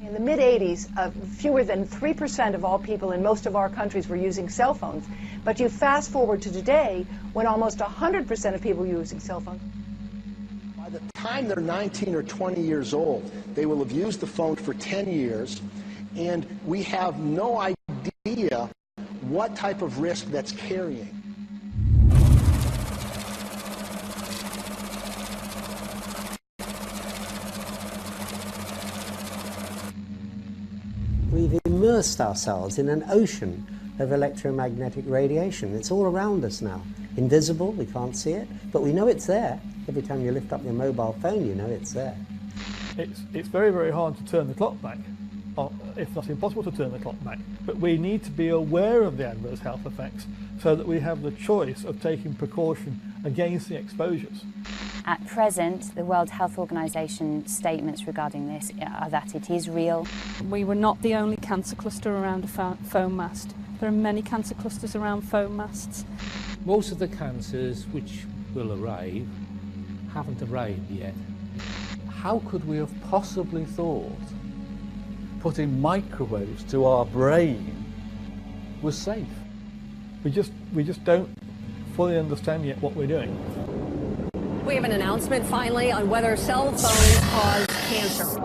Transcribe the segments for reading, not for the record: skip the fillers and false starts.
In the mid-80s, fewer than 3% of all people in most of our countries were using cell phones. But you fast forward to today, when almost 100% of people are using cell phones. By the time they're 19 or 20 years old, they will have used the phone for 10 years, and we have no idea what type of risk that's carrying. We've immersed ourselves in an ocean of electromagnetic radiation. It's all around us now. Invisible, we can't see it, but we know it's there. Every time you lift up your mobile phone, you know it's there. It's very, very hard to turn the clock back, or if not impossible to turn the clock back. But we need to be aware of the adverse health effects so that we have the choice of taking precaution against the exposures. At present, the World Health Organization statements regarding this are that it is real. We were not the only cancer cluster around a foam mast. There are many cancer clusters around foam masts. Most of the cancers which will arrive haven't arrived yet. How could we have possibly thought putting microwaves to our brain was safe? We just don't fully understand yet what we're doing. We have an announcement finally on whether cell phones cause cancer.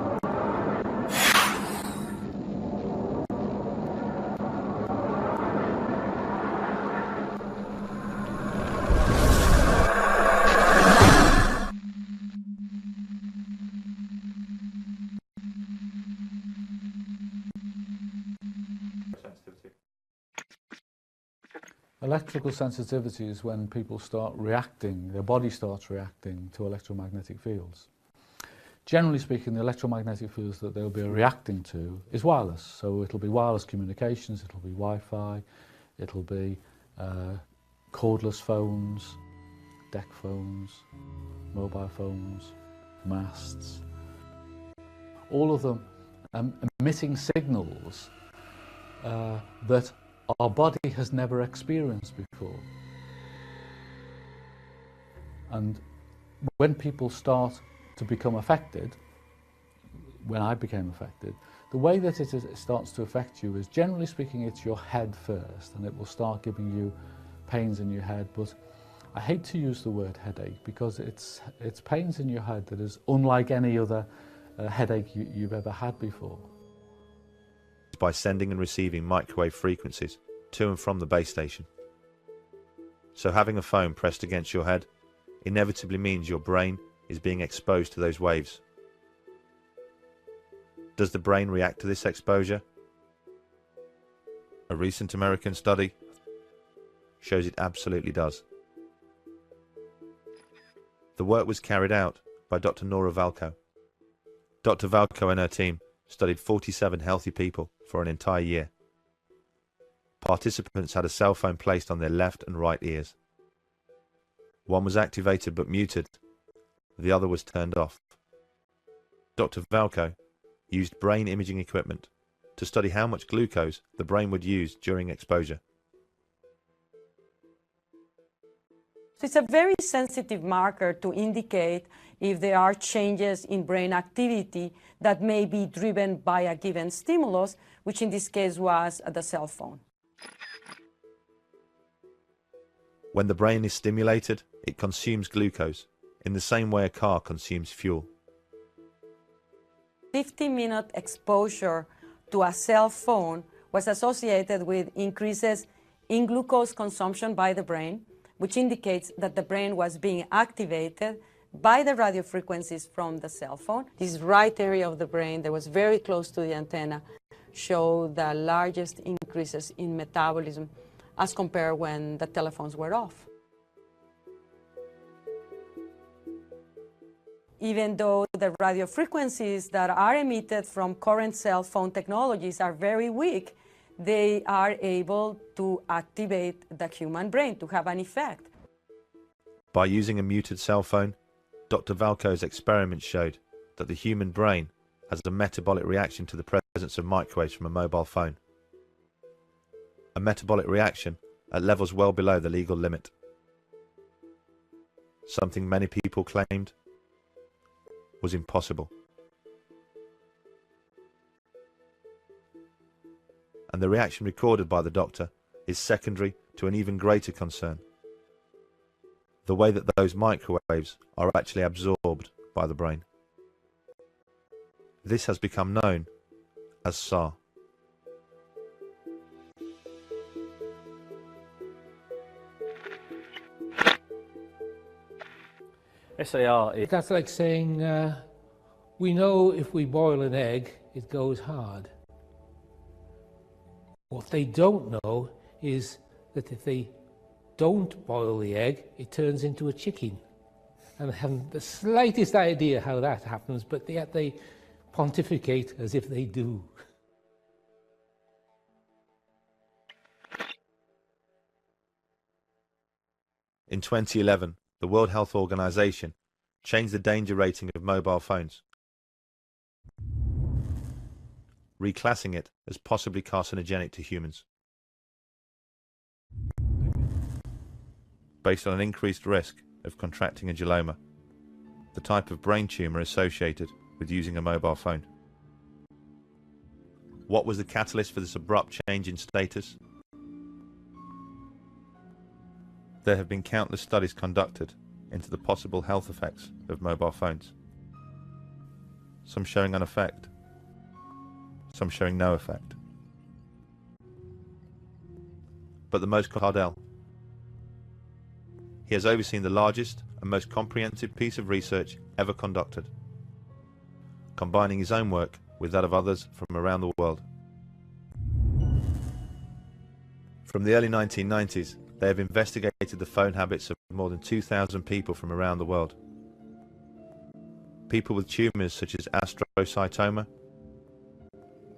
Electrical sensitivity is when people start reacting, their body starts reacting to electromagnetic fields. Generally speaking, the electromagnetic fields that they'll be reacting to is wireless. So it'll be wireless communications, it'll be Wi-Fi, it'll be cordless phones, deck phones, mobile phones, masts. All of them emitting signals that our body has never experienced before. And when people start to become affected, when I became affected, the way that it starts to affect you is, generally speaking, it's your head first, and it will start giving you pains in your head. But I hate to use the word headache, because it's pains in your head that is unlike any other headache you've ever had before. By sending and receiving microwave frequencies to and from the base station. So having a phone pressed against your head inevitably means your brain is being exposed to those waves. Does the brain react to this exposure? A recent American study shows it absolutely does. The work was carried out by Dr. Nora Valko. Dr. Valko and her team studied 47 healthy people for an entire year. Participants had a cell phone placed on their left and right ears. One was activated but muted, the other was turned off. Dr. Valko used brain imaging equipment to study how much glucose the brain would use during exposure. So it's a very sensitive marker to indicate if there are changes in brain activity that may be driven by a given stimulus, which in this case was the cell phone. When the brain is stimulated, it consumes glucose in the same way a car consumes fuel. 50-minute exposure to a cell phone was associated with increases in glucose consumption by the brain, which indicates that the brain was being activated by the radio frequencies from the cell phone. This right area of the brain that was very close to the antenna showed the largest increases in metabolism as compared when the telephones were off. Even though the radio frequencies that are emitted from current cell phone technologies are very weak, they are able to activate the human brain to have an effect. By using a muted cell phone, Dr. Valko's experiments showed that the human brain has a metabolic reaction to the presence of microwaves from a mobile phone. A metabolic reaction at levels well below the legal limit. something many people claimed was impossible. And the reaction recorded by the doctor is secondary to an even greater concern: the way that those microwaves are actually absorbed by the brain. This has become known as SAR. SAR is... That's like saying, we know if we boil an egg, it goes hard. What they don't know is that if they don't boil the egg, it turns into a chicken. And they haven't the slightest idea how that happens, but yet they pontificate as if they do. In 2011, the World Health Organization changed the danger rating of mobile phones, reclassing it as possibly carcinogenic to humans, based on an increased risk of contracting a glioma, the type of brain tumor associated with using a mobile phone. What was the catalyst for this abrupt change in status? There have been countless studies conducted into the possible health effects of mobile phones, some showing an effect, some showing no effect. But the most Cardell. He has overseen the largest and most comprehensive piece of research ever conducted, combining his own work with that of others from around the world. From the early 1990s, they have investigated the phone habits of more than 2,000 people from around the world. People with tumours such as astrocytoma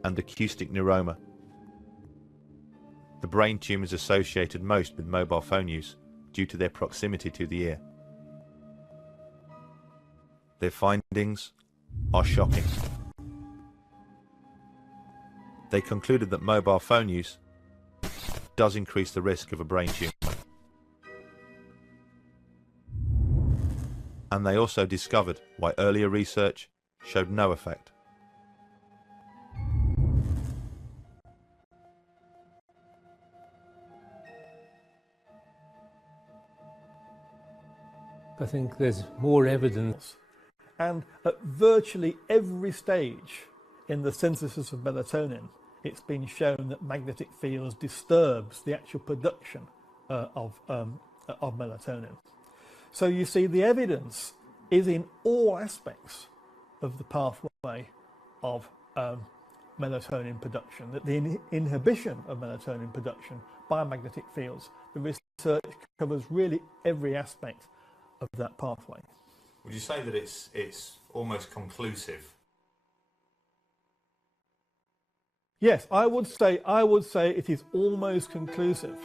and acoustic neuroma, the brain tumours associated most with mobile phone use due to their proximity to the ear. Their findings are shocking. They concluded that mobile phone use does increase the risk of a brain tumour. And they also discovered why earlier research showed no effect. I think there's more evidence. And at virtually every stage in the synthesis of melatonin, it's been shown that magnetic fields disturbs the actual production of melatonin. So you see, the evidence is in all aspects of the pathway of melatonin production, that the inhibition of melatonin production by magnetic fields, the research covers really every aspect of that pathway. Would you say that it's almost conclusive? Yes, I would say it is almost conclusive.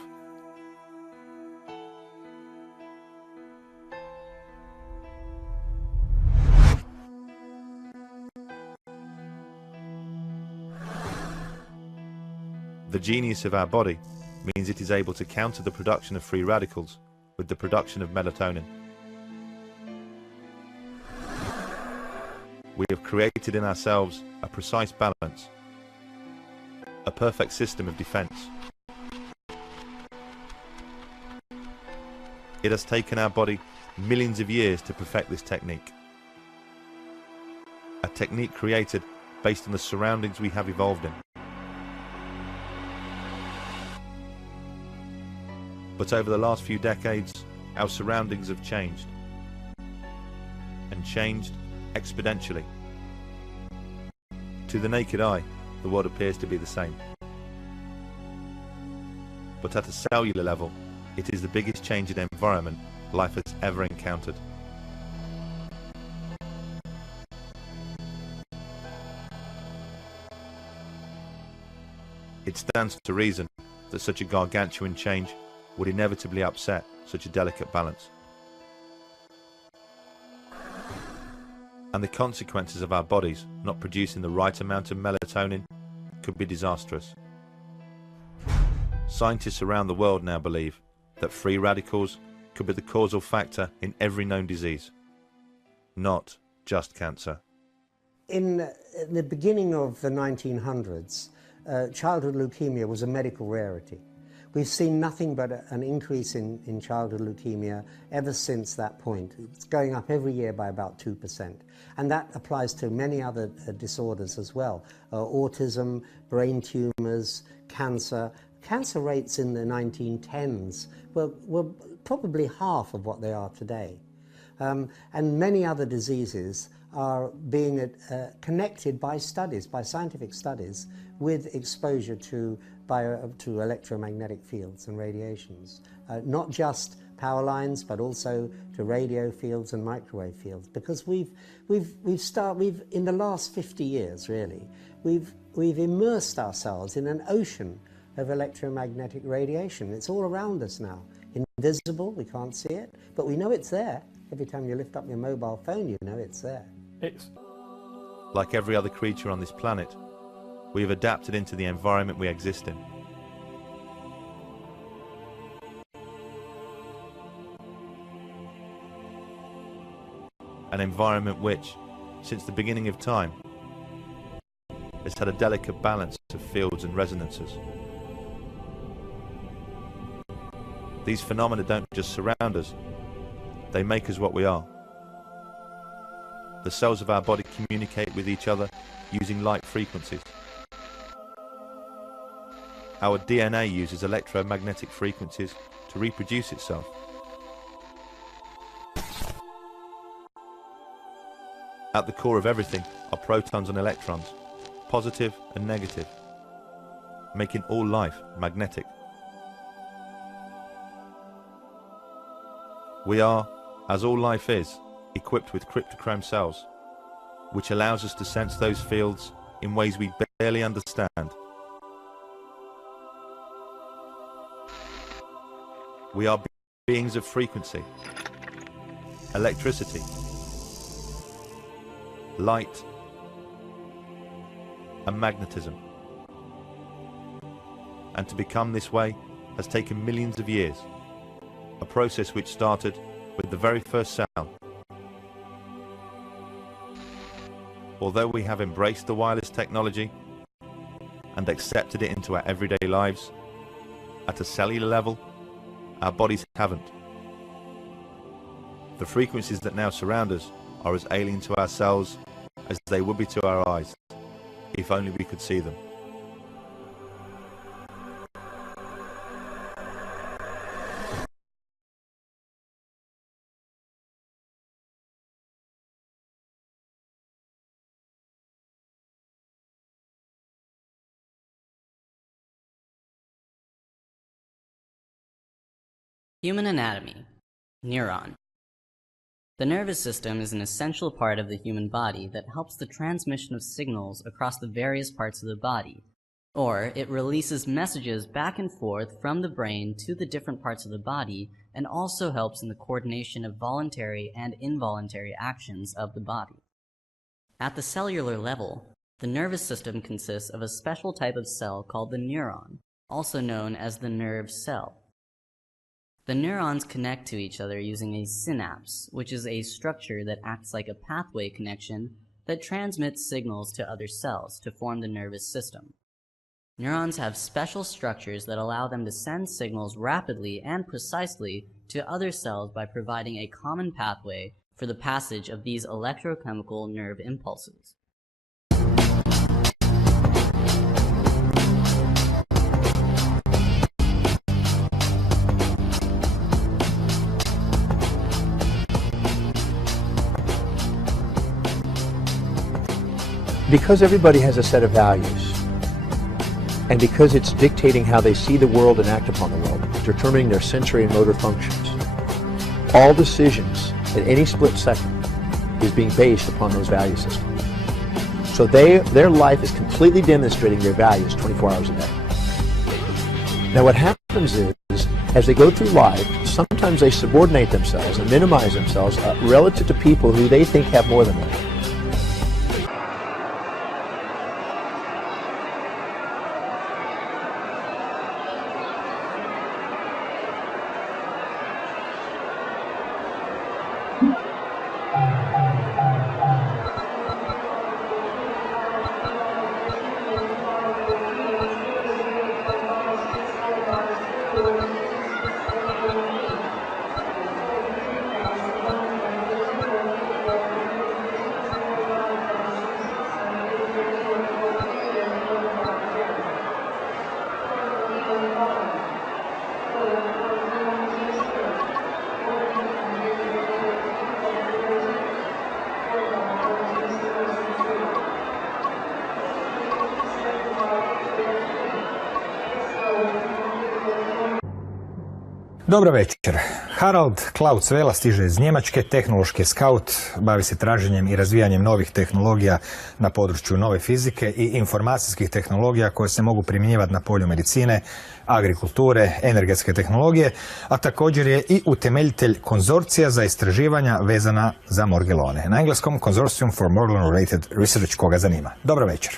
The genius of our body means it is able to counter the production of free radicals with the production of melatonin. We have created in ourselves a precise balance, a perfect system of defense. It has taken our body millions of years to perfect this technique. A technique created based on the surroundings we have evolved in. But over the last few decades, our surroundings have changed, and changed exponentially. To the naked eye, the world appears to be the same. But at a cellular level, it is the biggest change in environment life has ever encountered. It stands to reason that such a gargantuan change would inevitably upset such a delicate balance. And the consequences of our bodies not producing the right amount of melatonin could be disastrous. Scientists around the world now believe that free radicals could be the causal factor in every known disease, not just cancer. In the beginning of the 1900s, childhood leukemia was a medical rarity. We've seen nothing but an increase in childhood leukemia ever since that point. It's going up every year by about 2%. And that applies to many other disorders as well. Autism, brain tumors, cancer. Cancer rates in the 1910s were probably half of what they are today. And many other diseases are being connected by studies, by scientific studies, with exposure to electromagnetic fields and radiations. Not just power lines, but also to radio fields and microwave fields. Because we've in the last 50 years, really, we've immersed ourselves in an ocean of electromagnetic radiation. It's all around us now. Invisible, we can't see it, but we know it's there. Every time you lift up your mobile phone, you know it's there. Like every other creature on this planet, we have adapted into the environment we exist in. An environment which, since the beginning of time, has had a delicate balance of fields and resonances. These phenomena don't just surround us, they make us what we are. The cells of our body communicate with each other using light frequencies. Our DNA uses electromagnetic frequencies to reproduce itself. At the core of everything are protons and electrons, positive and negative, making all life magnetic. We are, as all life is, equipped with cryptochrome cells, which allows us to sense those fields in ways we barely understand. We are beings of frequency, electricity, light, and magnetism. And to become this way has taken millions of years, a process which started with the very first cell. Although we have embraced the wireless technology and accepted it into our everyday lives, at a cellular level, our bodies haven't. The frequencies that now surround us are as alien to our cells as they would be to our eyes, if only we could see them. Human anatomy. Neuron. The nervous system is an essential part of the human body that helps the transmission of signals across the various parts of the body, or it releases messages back and forth from the brain to the different parts of the body, and also helps in the coordination of voluntary and involuntary actions of the body. At the cellular level, the nervous system consists of a special type of cell called the neuron, also known as the nerve cell. The neurons connect to each other using a synapse, which is a structure that acts like a pathway connection that transmits signals to other cells to form the nervous system. Neurons have special structures that allow them to send signals rapidly and precisely to other cells by providing a common pathway for the passage of these electrochemical nerve impulses. Because everybody has a set of values, and because it's dictating how they see the world and act upon the world, determining their sensory and motor functions, all decisions at any split second is being based upon those value systems. So their life is completely demonstrating their values 24 hours a day. Now what happens is, as they go through life, sometimes they subordinate themselves and minimize themselves relative to people who they think have more than them. Dobro večer. Harald Klaus Vela stiže iz Njemačke, tehnološki skaut, bavi se traženjem i razvijanjem novih tehnologija na području nove fizike i informacijskih tehnologija koje se mogu primjenjivati na polju medicine, agrikulture, energetske tehnologije, a također je i utemeljitelj konzorcija za istraživanja vezana za morgelone. Na engleskom Consortium for Morgellon-Related Research, koga zanima. Dobro večer.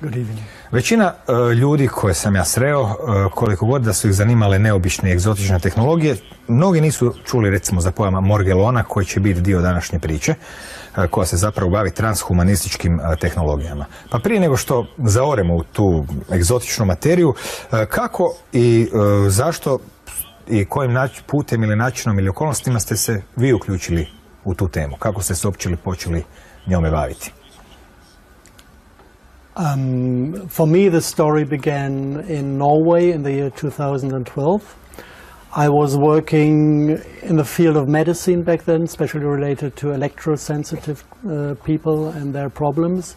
Good evening. Većina ljudi koje sam ja sreo, koliko god da su ih zanimale neobične i egzotične tehnologije, mnogi nisu čuli recimo za pojama morgelona koji će biti dio današnje priče, koja se zapravo bavi transhumanističkim tehnologijama. Pa prije nego što zaoremo u tu egzotičnu materiju, kako i zašto i kojim putem ili načinom ili okolnostima ste se vi uključili u tu temu? Kako ste se uopće počeli njome baviti? For me, the story began in Norway in the year 2012. I was working in the field of medicine back then, especially related to electrosensitive people and their problems.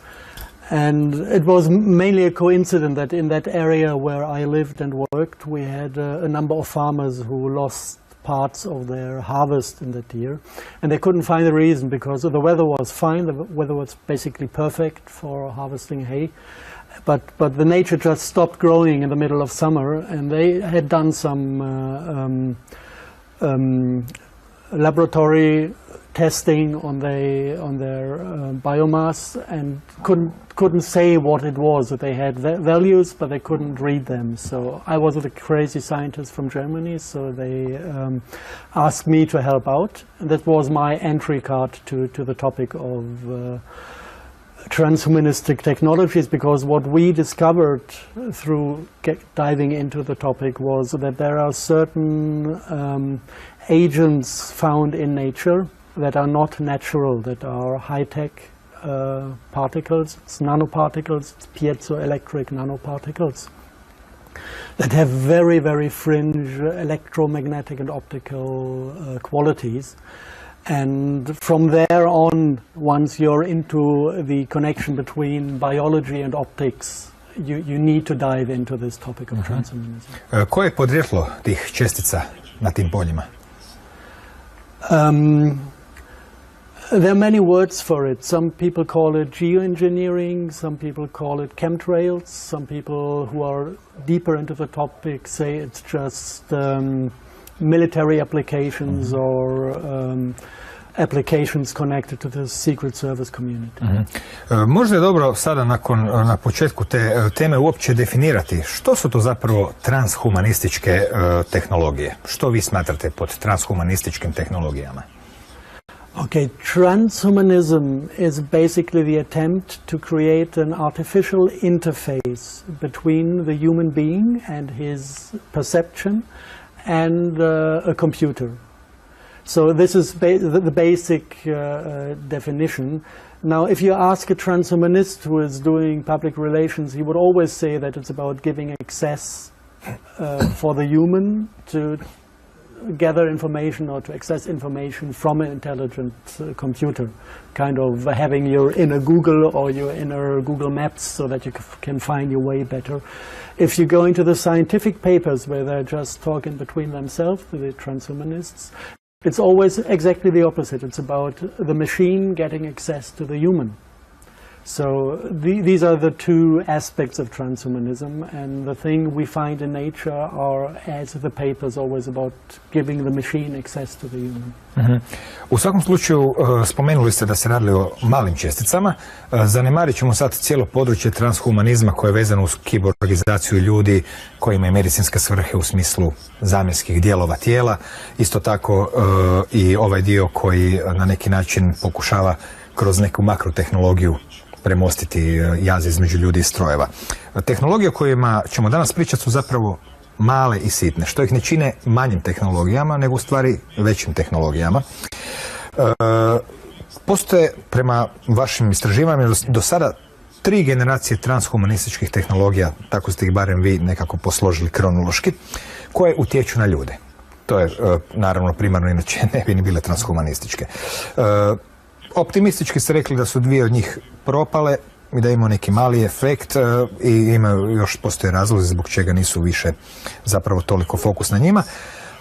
And it was mainly a coincidence that in that area where I lived and worked, we had a number of farmers who lost parts of their harvest in that year, and they couldn't find the reason because the weather was fine. The weather was basically perfect for harvesting hay, but the nature just stopped growing in the middle of summer, and they had done some laboratory testing on their biomass and couldn't say what it was. They had values, but they couldn't read them. So I was the crazy scientist from Germany, so they asked me to help out. And that was my entry card to the topic of transhumanistic technologies, because what we discovered through diving into the topic was that there are certain agents found in nature that are not natural, that are high-tech particles, it's nanoparticles, it's piezoelectric nanoparticles that have very, very fringe electromagnetic and optical qualities. And from there on, once you're into the connection between biology and optics, you need to dive into this topic of transhumanism. Koje je podrijetlo tih čestica na tim poljima? There are many words for it. Some people call it geoengineering, some people call it chemtrails, some people who are deeper into the topic say it's just military applications or applications connected to the Secret Service community. Možda je dobro sada na početku te teme uopće definirati što su to zapravo transhumanističke tehnologije. Što vi smatrate pod transhumanističkim tehnologijama? Okay, transhumanism is basically the attempt to create an artificial interface between the human being and his perception and a computer. So this is the basic definition. Now, if you ask a transhumanist who is doing public relations, he would always say that it's about giving access for the human to gather information or to access information from an intelligent computer, kind of having your inner Google or your inner Google Maps so that you can find your way better. If you go into the scientific papers where they're just talking between themselves, the transhumanists, it's always exactly the opposite. It's about the machine getting access to the human. So these are the two aspects of transhumanism, and the thing we find in nature are, as the papers, always about giving the machine access to the human. U svakom slučaju spomenuli ste da se radili o malim česticama. Zanemarit ćemo sad cijelo područje transhumanizma koje je vezano uz kiborgizaciju ljudi koji imaju medicinske svrhe u smislu zamjenskih dijelova tijela. Isto tako i ovaj dio koji na neki način pokušava kroz neku makrotehnologiju premostiti jaz između ljudi i strojeva. Tehnologije o kojima ćemo danas pričati su zapravo male i sitne, što ih ne čine manjim tehnologijama, nego u stvari većim tehnologijama. Postoje, prema vašim istraživanjima, do sada 3 generacije transhumanističkih tehnologija, tako ste ih barem vi nekako posložili kronološki, koje utječu na ljude. To je, naravno, primarno, inače ne bi ni bile transhumanističke. Optimistički ste rekli da su 2 od njih propale, i da imaju neki mali efekt i još postoje razlozi zbog čega nisu više zapravo toliko fokus na njima,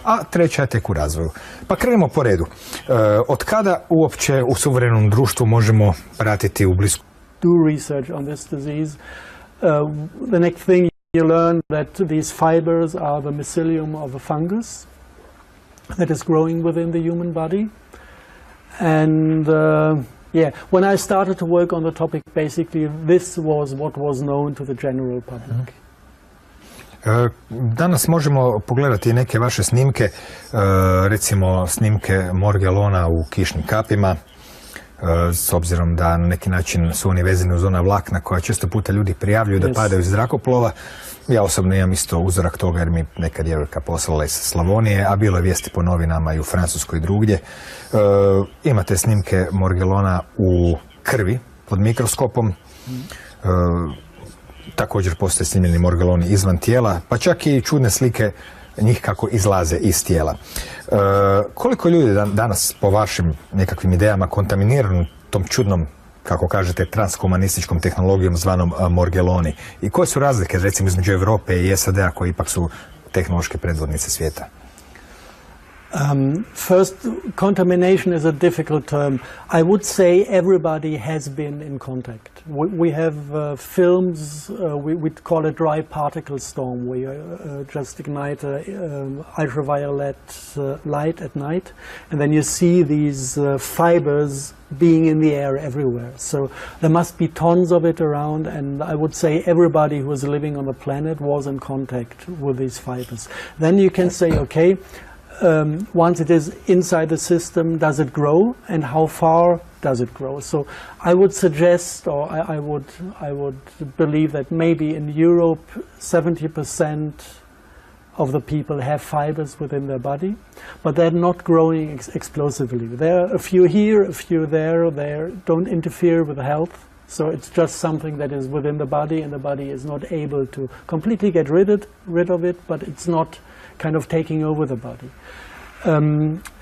a treća je tek u razvoju. Pa krenemo po redu. Od kada uopće u suvremenom društvu možemo pratiti u blisku? Do research on this disease. The next thing you learn that these fibers are the mycelium of a fungus that is growing within the human body. And yeah, when I started to work on the topic, basically this was what was known to the general public. Danas možemo pogledati neke vaše snimke, recimo snimke morgelona u kišnim kapima, s obzirom da na neki način su oni vezani uz ona vlakna koja često puta ljudi prijavljuju da padaju iz zrakoplova. Ja osobno imam isto uzorak toga jer mi neka djevojka poslala iz Slavonije, a bilo je vijesti po novinama i u Francuskoj i drugdje. Imate snimke morgelona u krvi pod mikroskopom. Također postoje snimljeni morgeloni izvan tijela, pa čak i čudne slike njih kako izlaze iz tijela. Koliko ljudi danas po vašim nekakvim idejama kontaminirano tom čudnom, kako kažete, transhumanističkom tehnologijom zvanom morgeloni? I koje su razlike recimo između Europe i SAD-a koji ipak su tehnološke predvodnice svijeta? First, contamination is a difficult term. I would say everybody has been in contact. We have films, we call it dry particle storm, where you just ignite ultraviolet light at night, and then you see these fibers being in the air everywhere. So there must be tons of it around, and I would say everybody who is living on the planet was in contact with these fibers. Then you can say, okay, once it is inside the system, does it grow, and how far does it grow? So I would suggest, or I would believe that maybe in Europe 70% of the people have fibers within their body, but they're not growing explosively. There are a few here, a few there. They don't interfere with health. So it's just something that is within the body, and the body is not able to completely get rid of it, but it's not kind of taking over the body.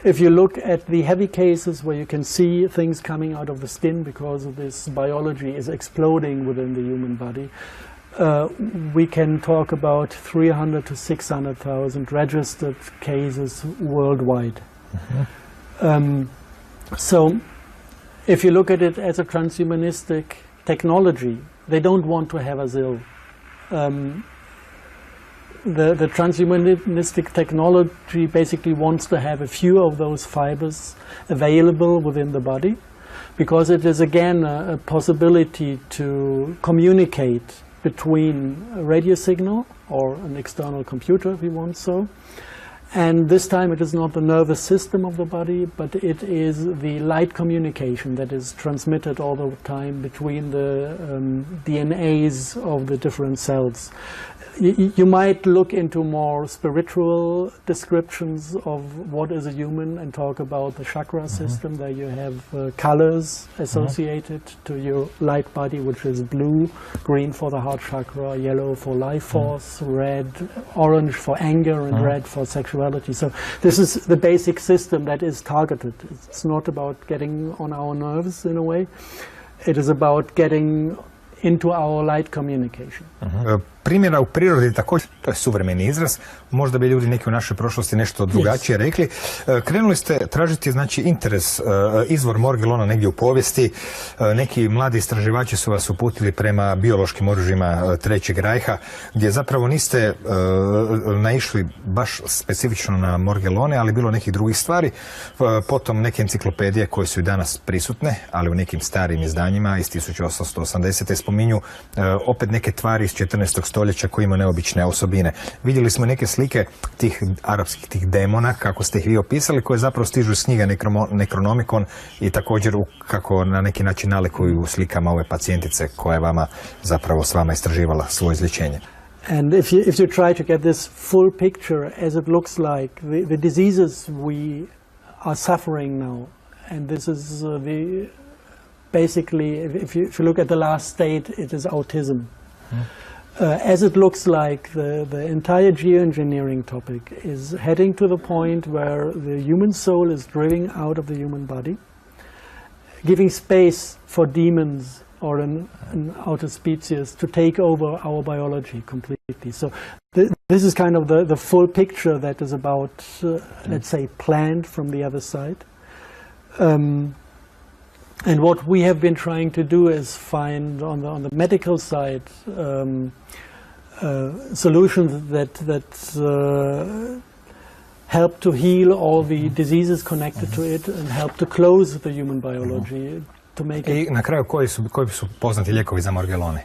If you look at the heavy cases where you can see things coming out of the skin because of this biology is exploding within the human body, we can talk about 300 to 600,000 registered cases worldwide. So if you look at it as a transhumanistic technology, they don't want to have us ill. The transhumanistic technology basically wants to have a few of those fibers available within the body, because it is again a possibility to communicate between a radio signal or an external computer, if you want so. And this time it is not the nervous system of the body, but it is the light communication that is transmitted all the time between the DNAs of the different cells. You might look into more spiritual descriptions of what is a human and talk about the chakra system. There you have colors associated to your light body, which is blue, green for the heart chakra, yellow for life force, red, orange for anger, and red for sexuality. So this is the basic system that is targeted. It's not about getting on our nerves in a way. It is about getting into our light communication. Primjera u prirodi također, to je suvremeni izraz, možda bi ljudi neki u našoj prošlosti nešto drugačije rekli. Krenuli ste tražiti, znači, interes, izvor morgelona negdje u povijesti. Neki mladi istraživači su vas uputili prema biološkim oružjima Trećeg rajha, gdje zapravo niste naišli baš specifično na morgelone, ali bilo nekih drugih stvari. Potom neke enciklopedije koje su i danas prisutne, ali u nekim starim izdanjima iz 1880. spominju opet neke tvari iz 14. stoljeća koji imaju neobične osobine. Vidjeli smo neke slike tih arapskih, tih demona, kako ste ih vi opisali, koje zapravo stižu iz knjiga Necronomicon i također kako na neki način nalikuju slikama ove pacijentice koja je vama zapravo s vama istraživala svoje izlječenje. And if you try to get this full picture as it looks like, the diseases we are suffering now, and this is basically, if you look at the last state, it is autism. As it looks like, the entire geoengineering topic is heading to the point where the human soul is driving out of the human body, giving space for demons or an outer species to take over our biology completely. So this is kind of the full picture that is about, let's say, planned from the other side. And what we have been trying to do is find on the medical side solutions that help to heal all the diseases connected to it and help to close the human biology to make it. I na kraju koji su poznati lijekovi za morgelone?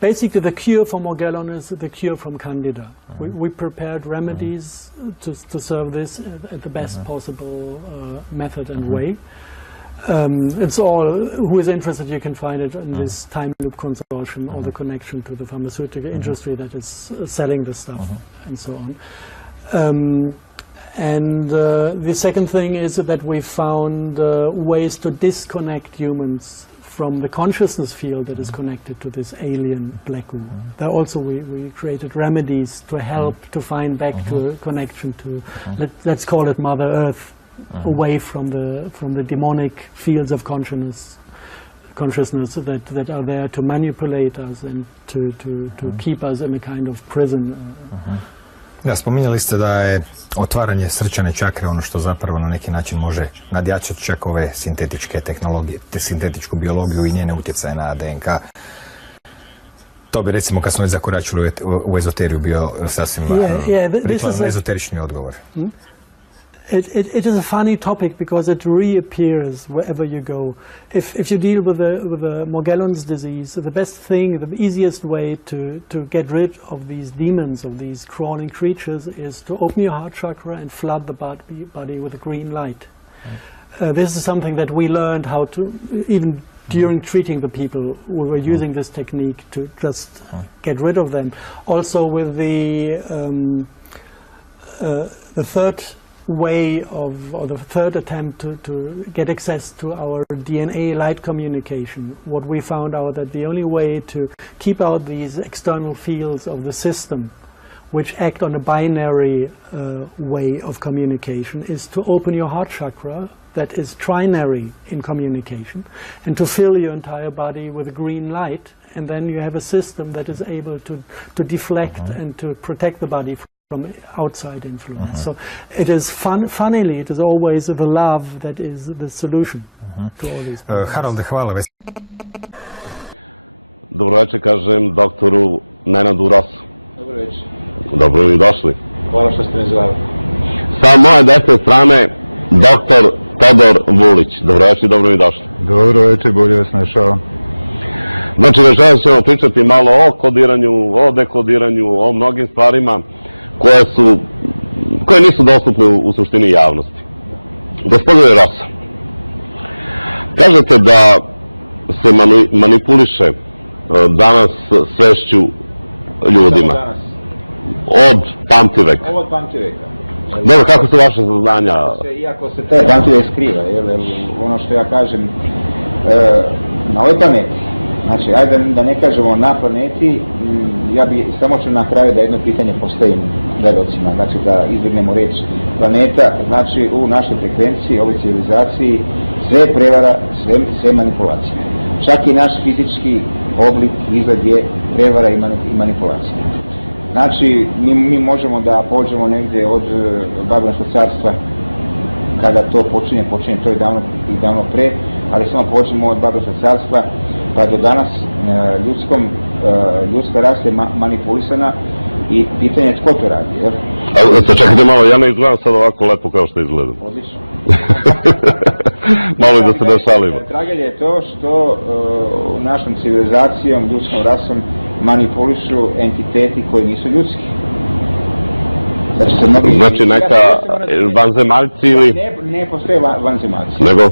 Basically, the cure for Morgellon is the cure from Candida. We prepared remedies to serve this at the best possible method and way. It's all, who is interested, you can find it in this time loop consortium, or the connection to the pharmaceutical industry that is selling the stuff and so on. And the second thing is that we found ways to disconnect humans from the consciousness field that is connected to this alien black hole. There also we created remedies to help to find back to a connection to, let's call it Mother Earth, away from the demonic fields of consciousness that are there to manipulate us and to keep us in a kind of prison. Da, spominjali ste da je otvaranje srčane čakre ono što zapravo na neki način može nadjačati čak ove sintetičke tehnologije, te sintetičku biologiju i njene utjecaje na DNK. To bi recimo kad smo već zakoračili u ezoteriju bio sasvim prikladno ezoterični odgovor. It is a funny topic because it reappears wherever you go. If you deal with the Morgellons disease, the best thing, the easiest way to get rid of these demons, of these crawling creatures, is to open your heart chakra and flood the body with a green light. This is something that we learned how to, even during treating the people, we were using this technique to just get rid of them. Also with the third way of, or the third attempt to get access to our DNA light communication, what we found out that the only way to keep out these external fields of the system which act on a binary way of communication is to open your heart chakra that is trinary in communication and to fill your entire body with a green light, and then you have a system that is able to deflect and to protect the body from outside influence. So it is funnily, it is always the love that is the solution to all these problems. Haralde, hvala. Dobro večer, kažem doktoru Nenadu Rosu. Dobro večer. Dobro mi došli. Hvala što ste me zvali. Sa moje desne strane, doktor Todorovic. Dobro večer, dobro mi došli. Dobro večer, bolje vas našao. Znači, večeras ćemo pričati malo o kodiranju, o dekodiranju, o mnogim stvarima koje nisu dostupne u suštini javnosti. Gospodine Rosa, kažete da se manipuliše danas svešću ljudima. Danas. Od pamtiveka. Od pamtiveka. Dobro, kako su vaše saznanja? Iako se taj pamtivek skriva, jer ono što ja kažem, na ovoj planeti, znači, ajde da ne kažemo na planeti, ja bi samo ću na kraju da jedno pitanje postavim gledalcima, znači da izvrnemo reč planeta, znači u našoj frekvenciji, ovoj civilizaciji, sve je prevara, sve je manipulacija. Čak i naš fizički oblik, izgled je prevara i manipulacija. Znači, mi možemo da pođemo negdje od Babilonskog carstva, kada to počinje to je davno pre, ali samo pođemo od Babilonskog carstva pa do danas ljudska rasa je manipulisana i pitanje je tko to radi, jel? Čekajte malo, ja ne izgledam sad ovako lepo kao što izgledam. Odlično. Malo da se ne šalimo. Tragedija je to što našom civilizacijom, ljudskom rasom manipulišu entiteti koji nisu ljudski. Znači neka vanzemaljci ili... Ne postoje vanzemaljci. Nego?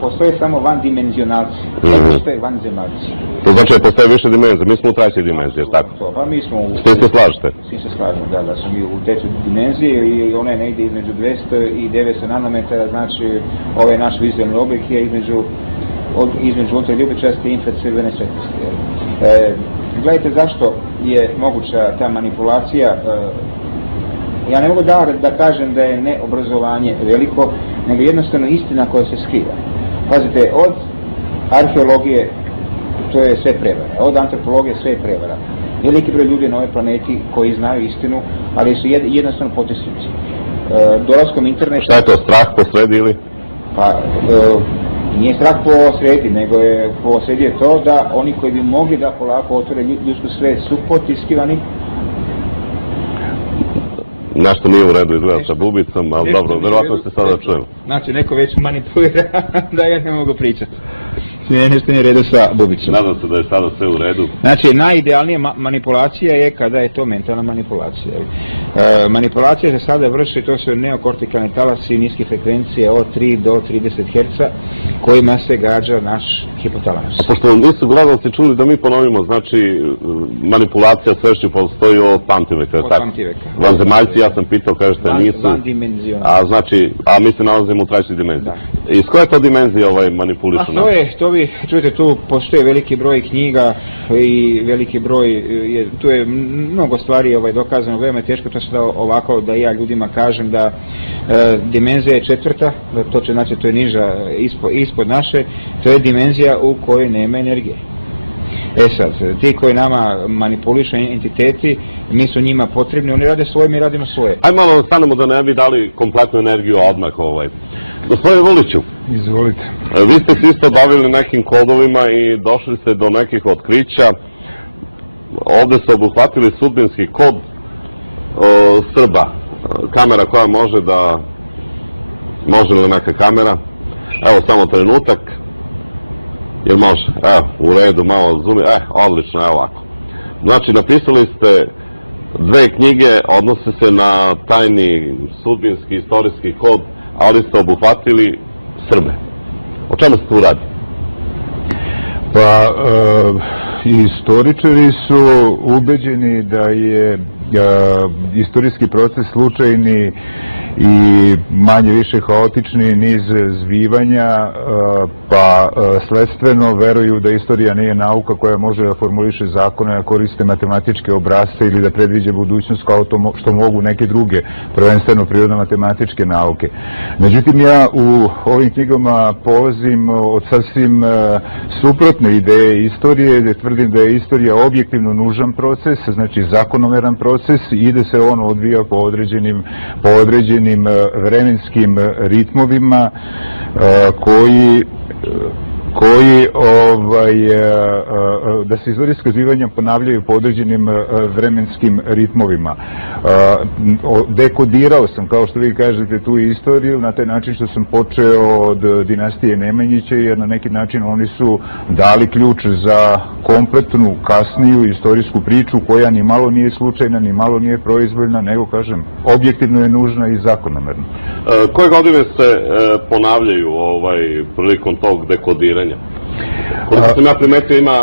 Postoje samo vandimenzionalci. Ne postoje vanzemaljci. To znači da postoje više dimenzije. Mi smo u trećoj dimenziji, tako? Pa mi smo u... S tim se slažete? S tim se slažemo, da smo mi u trećoj dimenziji i ona je negdje između 200 i 900 nanometara, znači ovaj naš vizualni oblik je između ultraljubičaste i infracrvene svetlosti. Gledajte zašto je moguća ta manipulacija. Ja ne mogu da kažem da je neobrazovanje veliko, nego jednostavno istina koja se skriva. Pazite, od arheologije to je sve prevara, od antropologije sve je prevara. Veliki broj ljudi na ovoj planeti koji znaju istinu, ali su jednostavno potisnuti. Dolaskom interneta... Šta je to, strah posredi ili? Pa, nije strah posredi, nego je posredi je to da oni koji bi mogli da polako otvore ljudsku svest su potiskivani. Nešto nije u redu izgleda sa bubicom, ali dobro, verovatno se sada čujemo. Znači, neko već manipulira da ja ne mogu pričati. Nešto nije u redu sa bubicom. Nadam se da je sada sve u redu. Znači, najidealnija manipulacija je kada je to mentalna manipulacija. Manipulacija se sada vrši, to su neokortikalni talasi niske frekvencije od 3 do 30 Hz kojima se gađa naš hipotalamus. Pošto nisu gledalci čuli da mi ponovimo, znači manipulacija svešću postoji od pamtiveka. Od pamtiveka. Vanzemaljci, ja sam pitao, kažete nisu. Vandimenzionalno. A znači, a mi se nalazimo u trećoj dimenziji. Iz koje to dimenzije manipulišu? Čujete, tu postoje veliki broj knjiga i veliki broj, tu je mnogo stvari dokazano, veoma je teško to sada ovako da ja ljudima kažem da dimenzija je četvrta, to će znači to je niža ispod naše, to je dimenzija u kojoj nema energije. E sad, ti koji nama manipulišu entiteti, mi su njima potrebni, oni rade svoje, mi radimo svoje. Ajde malo stanemo da ne bi dali kompletnu energiju odmah. Gospodine Vuliću, izvolite. Vi ste se isto bavili nekim kodovima i došli ste do nekih otkrića. Ovde ste obuhvatili sudbinski kod Srba. Kamera koja može da... Može li neka kamera? Evo samo trenutak. Jel može? Evo, u redu, malo zoom. Odlično, evo ovako. Znači, napisali ste 2 knjige, odnose se na tajni sudbinski istorijski kod, ali ste obuhvatili Srbe. O čemu se tu radi? Pa, istoričari su ubeđeni da je istorijski proces slučajni i manje više haotični niz zbivanja, pa sledstveno veruju da istorija nije nauka koja može da formuliše zakone, da koriste matematičke obrasce ili da predviđe budućnost kao to što mogu neke druge, prvenstveno prirodno-matematičke nauke. Međutim, ja u ovim knjigama polazim od sasvim suprotne ideje istorije, gde tvrdim da je istorija objektivno nužan proces, znači zakonomeran proces i da se on odvija po određenim vremenskim ritmovima koji da se istorijska zbivanja ponavljaju po određenim vremenskim ritmovima. Dekodirao sam, kao što vi kažete, tu istoriju na taj način što sam počeo od dinastije Nemanjića, jer na neki način oni su dali ključ za kompletnu kasniju istorijsku priču koja ni malo nije slučajna, ni malo nije proizvoljna, nego, kažem, objektivno je nužna i zakonomerna. Koje godine se ponavljaju prilikom tog dekodiranja? Koliko sam ja primetio, ima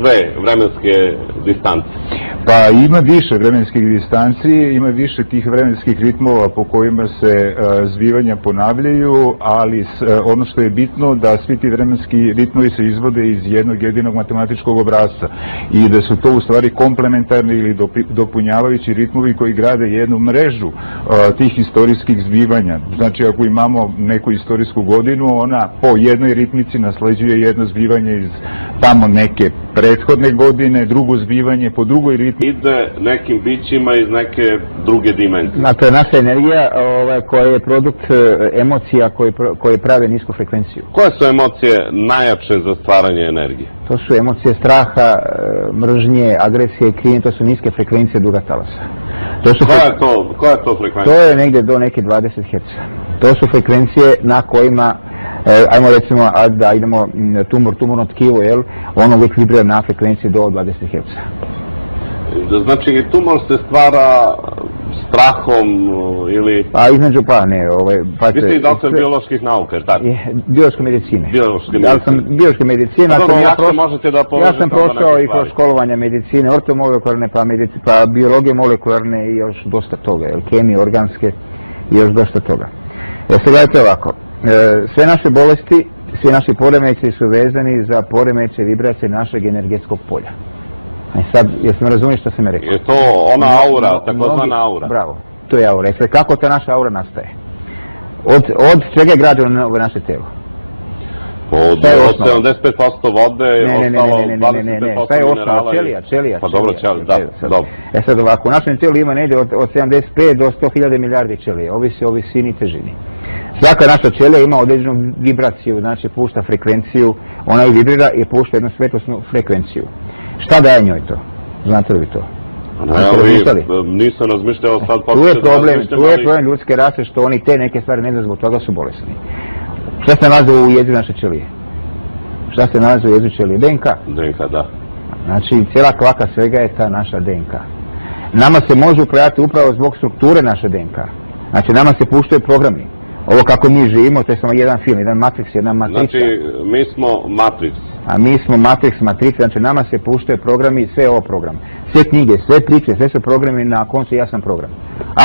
2 vremenske distance. Pa ima više vremenskih distanci, ima više tih vremenskih ritmova po kojima se zbivanja ponavljaju, ali ono što je bitno da svi ti vremenski ritmovi se izvode iz jednog jedinog matematičkog obrasca i da su to u stvari komplementarni ili dopunjavajući ritmovi koji grade jednu mrežu tih istorijskih zbivanja. Znači, ako imamo neku istorijsku godinu, ona po jednoj ritmici nasleđuje jedno zbivanje iz tamo neke prethodne godine, drugo zbivanje po drugoj ritmi. Ide nekim bićima iz neke druge dimenzije. Dakle, naša energija koja je produkt emocija koje prave nisku frekvenciju. Koje su emocije najjače za stvaranje energije? To su emocije straha, mržnje, agresije i krivnje, to su niske frekvencije duga talasa. Koja je to frekvencija? To je negdje do neke 20 Hz. To su frekvencije na kojima, ajmo recimo da idemo tumorno tkivo, ono uvijek vibrira na frekvenciji do 20 Hz. Znači, tumor se stvara strahom ili... Pa između, Vi ste i doktor bioloških nauka, jer tako? Biološke medicine. Biološke medicine. Ja sam prošao i kroz školovanje medicine, ortomolekularne, pa biologije molekularne i još dosta toga, kemije organske i još dosta toga. Sad gledajte ovako, sve naše bolesti, svi naši poremećaji su vezani za poremećaj vibracije našeg energetskog polja. Sad, jesi me razumiješ što sam me rekao? Je to ona aura, takozvana aura? Bravo, to je aura. Sad, kako ta naša aura nastaje? Od čega je građeno naše telo? Od 75% vode je ostalo 25% minerala. Čelija. Pa dobro, da. E sad ovako, u našem tijelu ima negdje od 75 do 100.000 milijardi ćelija, ovisi o visini i težini. Svaka naša ćelija ima određenu vibraciju, znači pušta frekvenciju, ona ju vibrira i pušta jednu svetlosnu frekvenciju. Šta daje njoj to? Znate li vi to? Nisam razmišljao sad. Tu je problem ljudske rase što oni te neke stvari ne znaju, zbog toga su bolesni. Šta se nalazi u jezgri naše ćelije? Šta se nalazi u jezgri ćelije? DNK. DNK, da. Znači, cijela kvaka svega je ta naša DNK. Nama se može upravljati upravo zbog strukture naše DNK. Znači, nama se puštaju programi. Ovo kako mi živimo, to je samo jedan film, jedan matrix, jedna matrica. Znači, mi smo matrix. A mi smo matrix, matrica, znači nama se puštaju programi, sve ovo program. Sve knjige, sve priče, sve su programi, na koncu ja sam program.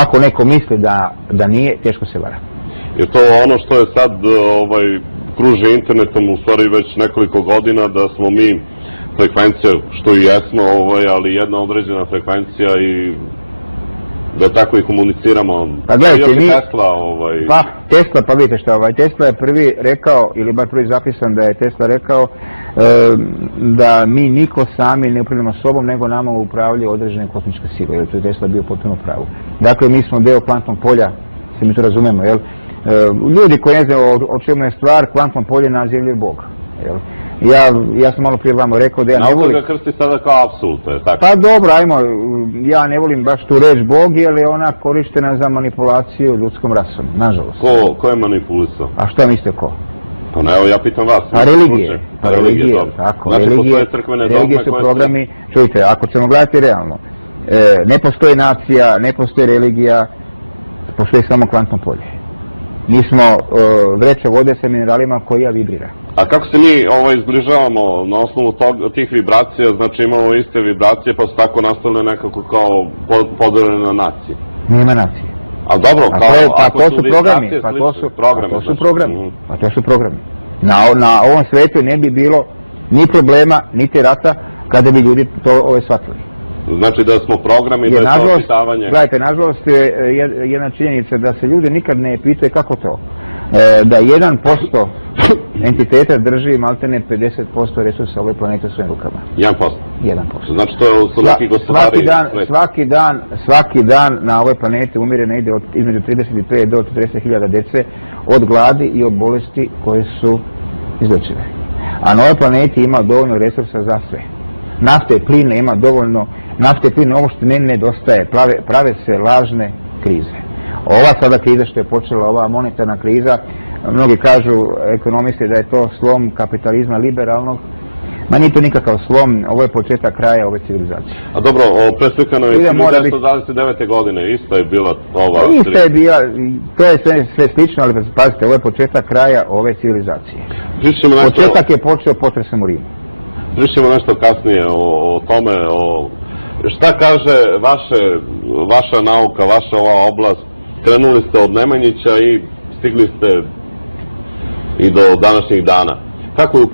Ako neko misli da nije, teško se vara. Jer to ono što je sad kruži internetom u stvari već nekoliko godina, da smo mi frekvencija, što i jesmo, ali jedna određena frekvencija i da tako i komuniciramo. Pa gledajte, Tesla, pa vidite što, Tesla je prvi rekao, ili bar prvi zapisan da je Tesla rekao da mi niko sami ne upravljamo sobom, nego nama upravljaju određene kosmičke sile, jer tu je Tesla bio potpuno pravu. Dakle, mi smo deo kvantnog polja, se mi to razumemo, jel? Ljudi koji ne znaju o čemu je stvar, kvantno polje nazivljaju Bog, jel? Ja sam malo prije vama rekao da ja ne volim... Nauka ga krsti sada kao apsolutno, je tako? Pa dobro, ajmo, ja ne volim baš tu reč Bog, jer je ona korištena za manipulaciju ljudskom rasom, nažalost. Ko je manipulisao? A šta mislite ko? Pa ne, evo ja pitam vas. Pa religije, tako. Religije su programi, čujte, ako ćemo gledati realno, ne postoji nacija, ne postoji religija, postoji samo kvantno polje. Mi smo vreća vode sa mineralima koja vibrira. A kako se mi izbližavamo na osnovu tih vibracija, znači imamo iste vibracije pa su tako nastavljene nekako kao podeljene na nacije? Nema nacije. A dobro, pa to su programi. Pa to su programi. Na ovom svijetu ne bi bilo ni problema, niti rata kada bi ljudi to shvatili. Znači da smo programi, da je to očitavanje... Gledajte, nažalost je jedna činjenica da se ljudi nikad ne pitaju kako to. Da 1% entiteta drži maltene 50% resursa ove planete u svojim rukama. 1%? 1%. Znači to su neki gospodari... Svaki dan na ovoj planeti umire negdje između 35 do 40.000 djece od gladi i od bolesti koje su izlečive. A na ovoj planeti ima dovoljno resursa za sve. Nafte, pline ima dovoljno, nafte, pline, ovo što ne nedostaje, prave se lažne krize. Ova sada kriza što je počela, ova monetarna kriza, mnogi kažu, ekonomisti, da je to slom kapitalizma liberalnog. Ma nije to nikakav slom, ovo je početak kraja ove civilizacije. A dobro, preslikano je 1929. godine, isto je bila ova... Isto je bila, to je sve slično, ali pazite, ovo je početak kraja ove civilizacije. Početak je počeo potresom u Rimu. Pričamo nešto kasnije o tome, šta kaže vaša nauka, vaša ova oblast. Krenuli ste od Nemanjića i stigli ste i do današnjih dana. Kako je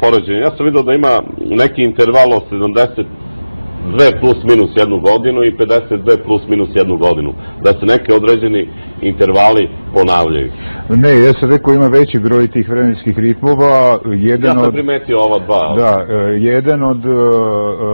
poređenje? Ja sam vidio da ima neki interval od 72 plus minus jednu godinu i 52 plus minus jednu godinu. Da se neki određeni intervali ponavljaju. Ne, ja sam rekao ima veći broj tih vremenskih ritmova. Ja sam primetio ova dva. Da, jedan od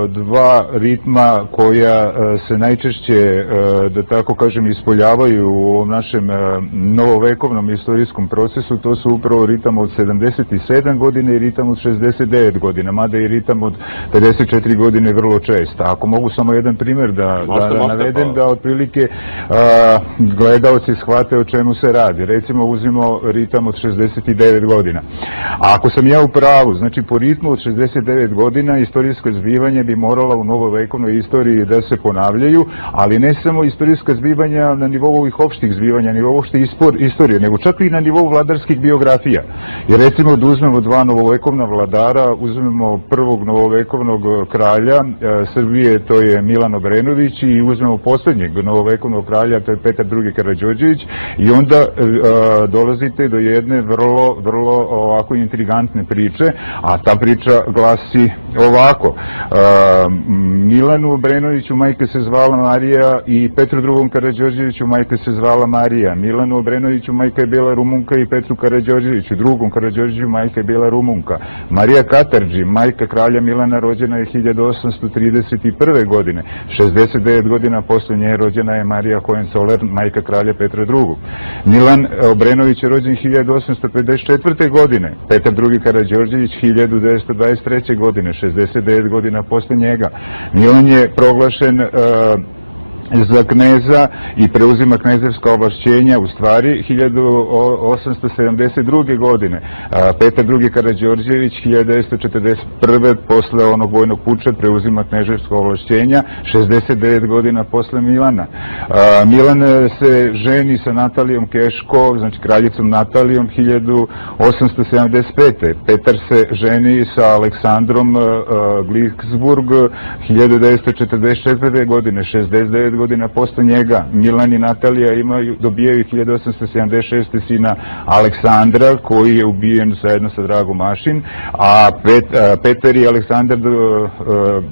dva ritma koja se najčešće, da tako kažem, ispoljavaju u ovom našem novovekovnom istorijskom procesu, to su upravo ritam od 77 godine i ritam od 69 godina, mada i ritam od 54 godine vrlo često. Ako mogu samo jedan primjer da navedem, da otprilike gledaoci shvate o čemu se radi. Recimo uzmemo ritam od 69 godina. A ako sam ja u pravu, znači po ritmu od 69 godina istorijsko zbivanje bi morala u novovekovnoj istoriji da se ponavljaju, ali ne samo istorijska zbivanja na nivou ovih opštih zbivanja, nivou opšte istorije, nego čak i na nivou vladarskih biografija. Jer recimo da uzmemo dva novovekovna vladara, uzmemo prvog novovekovnog kralja Srbije, to je Milan Obrenović, i uzmemo posljednjeg novovekovnog kralja, to je Petar II. Karađorđević, i onda onda dolazite do jedne vrlo ovako intrigantne priče, a ta priča glasi ovako. Milanu Obrenoviću majka se zvala Marija i Petru II. Karađorđeviću majka se zvala Marija. Milanu Obrenoviću majka je bila Rumunka i Petru Karađorđeviću II. Karađorđeviću majka je bila Rumunka. Marija Katarđi, majka kralja Milana, rođena je 1831. godine. 69 godina posle nje rođena je Marija Hohenzollern, majka kralja Petra II. Milan Obrenović je rođen 1854. godine. Petar II. Karađorđević 1923. godine, 69 godina posle njega. Milan je proglašen za kneza i preuzima knezevska ovlašćenja u stvari 1872. godine. Petar II. Karađorđević 1941. posle onog vojnog puča preuzima knezevska ovlašćenja 69 godina posle Milana. Milan se ženi sa Natalijom Keško, znači kraljicom Natalijom 1875. Petar se ženi sa Aleksandrom Glixburg 1944. godine, 69 godina posle njega. Milan i Natalija dobijaju 1876. sina Aleksandra, koji je ubijen zajedno sa Dragom Mašin, a Petar i Aleksandar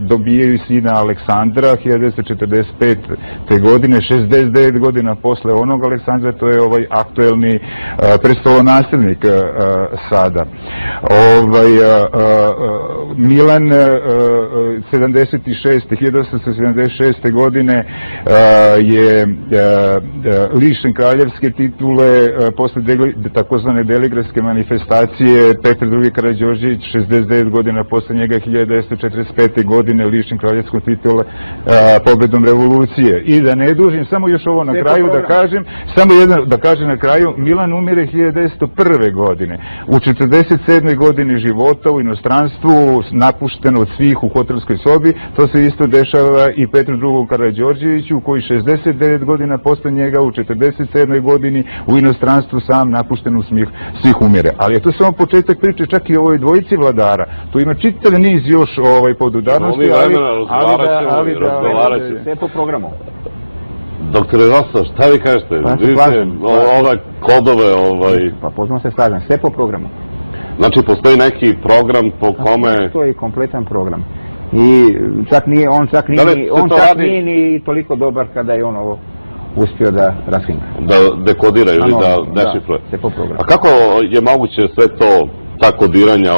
dobijaju sina Aleksandra 1945. godine, 69 godina posle onog Aleksandra, to je ovaj aktuelni prestolonasljednik sada. Milan 1876. godine je lišen kraljevske titule posle takozvane deligradske manifestacije. Petar II. Karađorđević 69 godina posle njega 1945. godine lišen kraljevskog titula pobedom revolucije. I da ne dužim, samo još ovo na kraju da kažem, samo jedno da kažem na kraju, Milan umire 1901. godine. U 47. godini života u inostranstvu, napušten od svih u hotelskoj sobi, to se isto dešava i Petru II. Karađorđeviću, koji 69 godina posle njega u 47. godini u inostranstvu sam napušten u svih umire. Ali je to samo početak priče, čak i ovoj dvojici vladara. Tu ima čitav niz još podudarnosti, ali da... Sve po programu. Doktore Rosa, šta vi kažete? Vidite ove kodove... Pa pozno se slažem, sve po programu. Znači, postoji neki program po kome... Postoji kompletan program. I čak nije ni toliko dobar kada je on ovo uspio da raskrinka. Da dekodira ili da dešifruje. A kako je moguće sve to, ta kodiranja,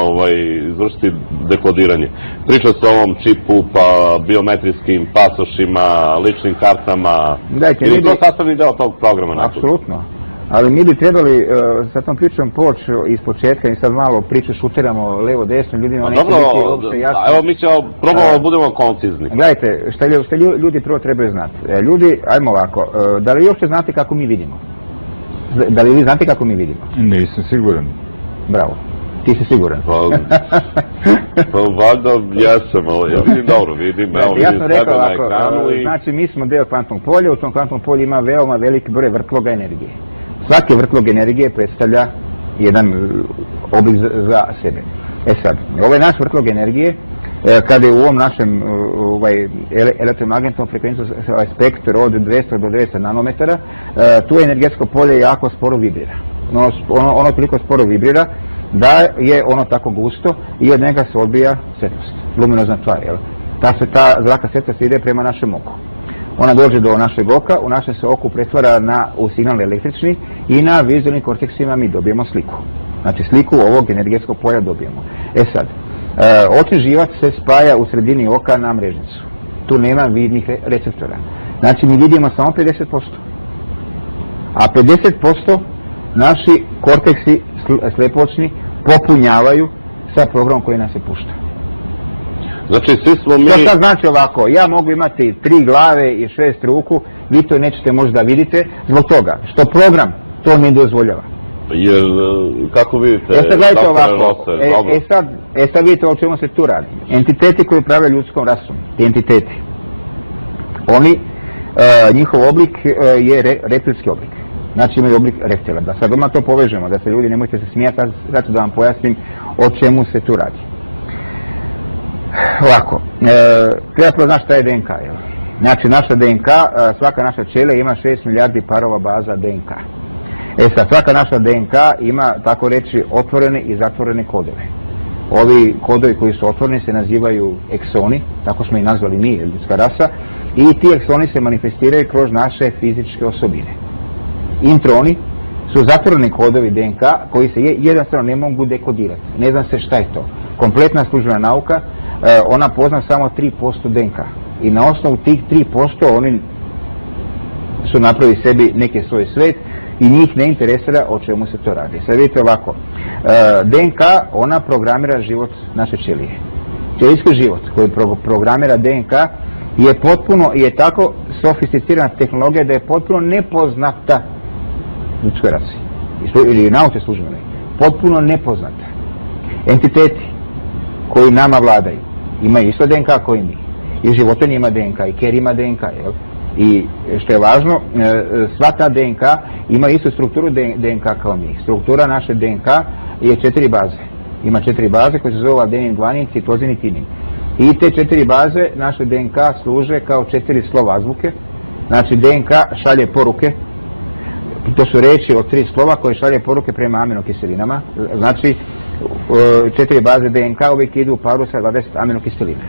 izvršiti dekodiranje? Priča se o ovom čipu, pa biometrijskim pasošima, ličnim kartama. Ili to sastavni deo tog programa? Apsolutno. Ali mi bi trebali sa tom pričom poći iz početka i sad malo priču šuteramo levo, desno, ljudima neće biti uopšte jasno. Evo mi ćemo probamo budemo koncizni. Gledajte, šta ljudi prvo trebaju znati. Ljudi, ajmo ovako, da li uopšte znate kako mi vidimo? Da li vi znate kako mi vidimo? Nisam siguran. Bravo. Ti si siguran? Pa valjda jesam, ali ja vidim dobro, vidim sebe na ekranu i... Znači, mi smo deo kvantnog polja, u tom kvantnom polju ima veoma veliki broj vrtloga energije. Svaki vrtlog energije predstavlja jedan oblik za sebe. Sad, ovaj naš vrtlog energije, kada je u ovom našem elektromagnetnom frekvenciju spektru od 200 do 200 nanometara, tu energetsko polje jako sporo vibrira. Ono toliko sporo vibrira da je ono tako gusto i od njega se odbija svetlost, luminozna tvar. Ta zraka svetlost ide prema našem oku. Ona dođe do našeg oka, u našem se oku pretvara u signal električni i na vizualnim korteksima mi dobijemo sliku. Znači sliku ovog energetskog polja dobijemo. Sad, očni živac se spaja u sredini oka na mrežnicu. Tu nema vidnih receptora. Znači mi vidimo samo 50%. A 50% naši korteksi slepočni popunjavaju sa programom koji nas se pušta. Znači, svi smo mi... To sad znači ovako, ja mogu imati 3 glave i 6 ruku, vi to nećete možda vidite, zbog toga što program to ne dozvoljava. Jer, kako vidite... sad gledajte ovako, sad vidite o čemu se tu radi. Entiteti koji upravljaju ljudskom rasom, ti entiteti, njihov oblik je reptilski oblik. Znači imaju oblik reptila. Da sad odmah to povežemo, da se ljudi nemojte se smijati, sad ću da vam pojasnim o čemu se tu radi. Ovako, treba prvo znaći šta je DNK. Znači naša DNK, svaka naša ćelija ima 6 milijardi parova baza DNK. Sad, svaka naša DNK ima, tako reći, otvorene i zatvorene kodove. Ovi kodovi koji su otvoreni se nazivaju eksoni, tako smo ih nazvali mi, ljudska rasa, i ti eksoni se manifestiraju kroz naše fizičke osobine. Introni su zatvoreni kodovi DNK koji se jednostavno ne mogu dekodirati. Ne zna se šta je to. Kompletna službena nauka, ona pozna samo 3% DNK. I na osnovu tih 3% oni su napravili sebi neki svoj svet i njih ne interesira o čemu se to radi. Sad vidite ovako, DNK, ona programira život naše ćelije. Ćelijski život koji programira DNK je tako sofisticirana tehnologija da je potpuno nepoznata ljudskoj rasi ili nauci službenoj. Potpuno nepoznata. Entiteti koji nama vladaju imaju isto DNK koji mi. I životinja ima DNK, i ker ima DNK, jel? I što je važno, sva ta DNK ima istu strukturu DNK kao mi. Struktura naše DNK je 4 baze. Ima 4 baze koje se zove adenin, guanin, citozin i timin. I te 4 baze naše DNK služe kao 4 slova azbuke. Znači DNK šalje poruke. To su reči od 3 slova koje šalje poruke prema aminokiselinama. Znači 4 baze DNK uvijek idu u paru sa 20 aminokiselina.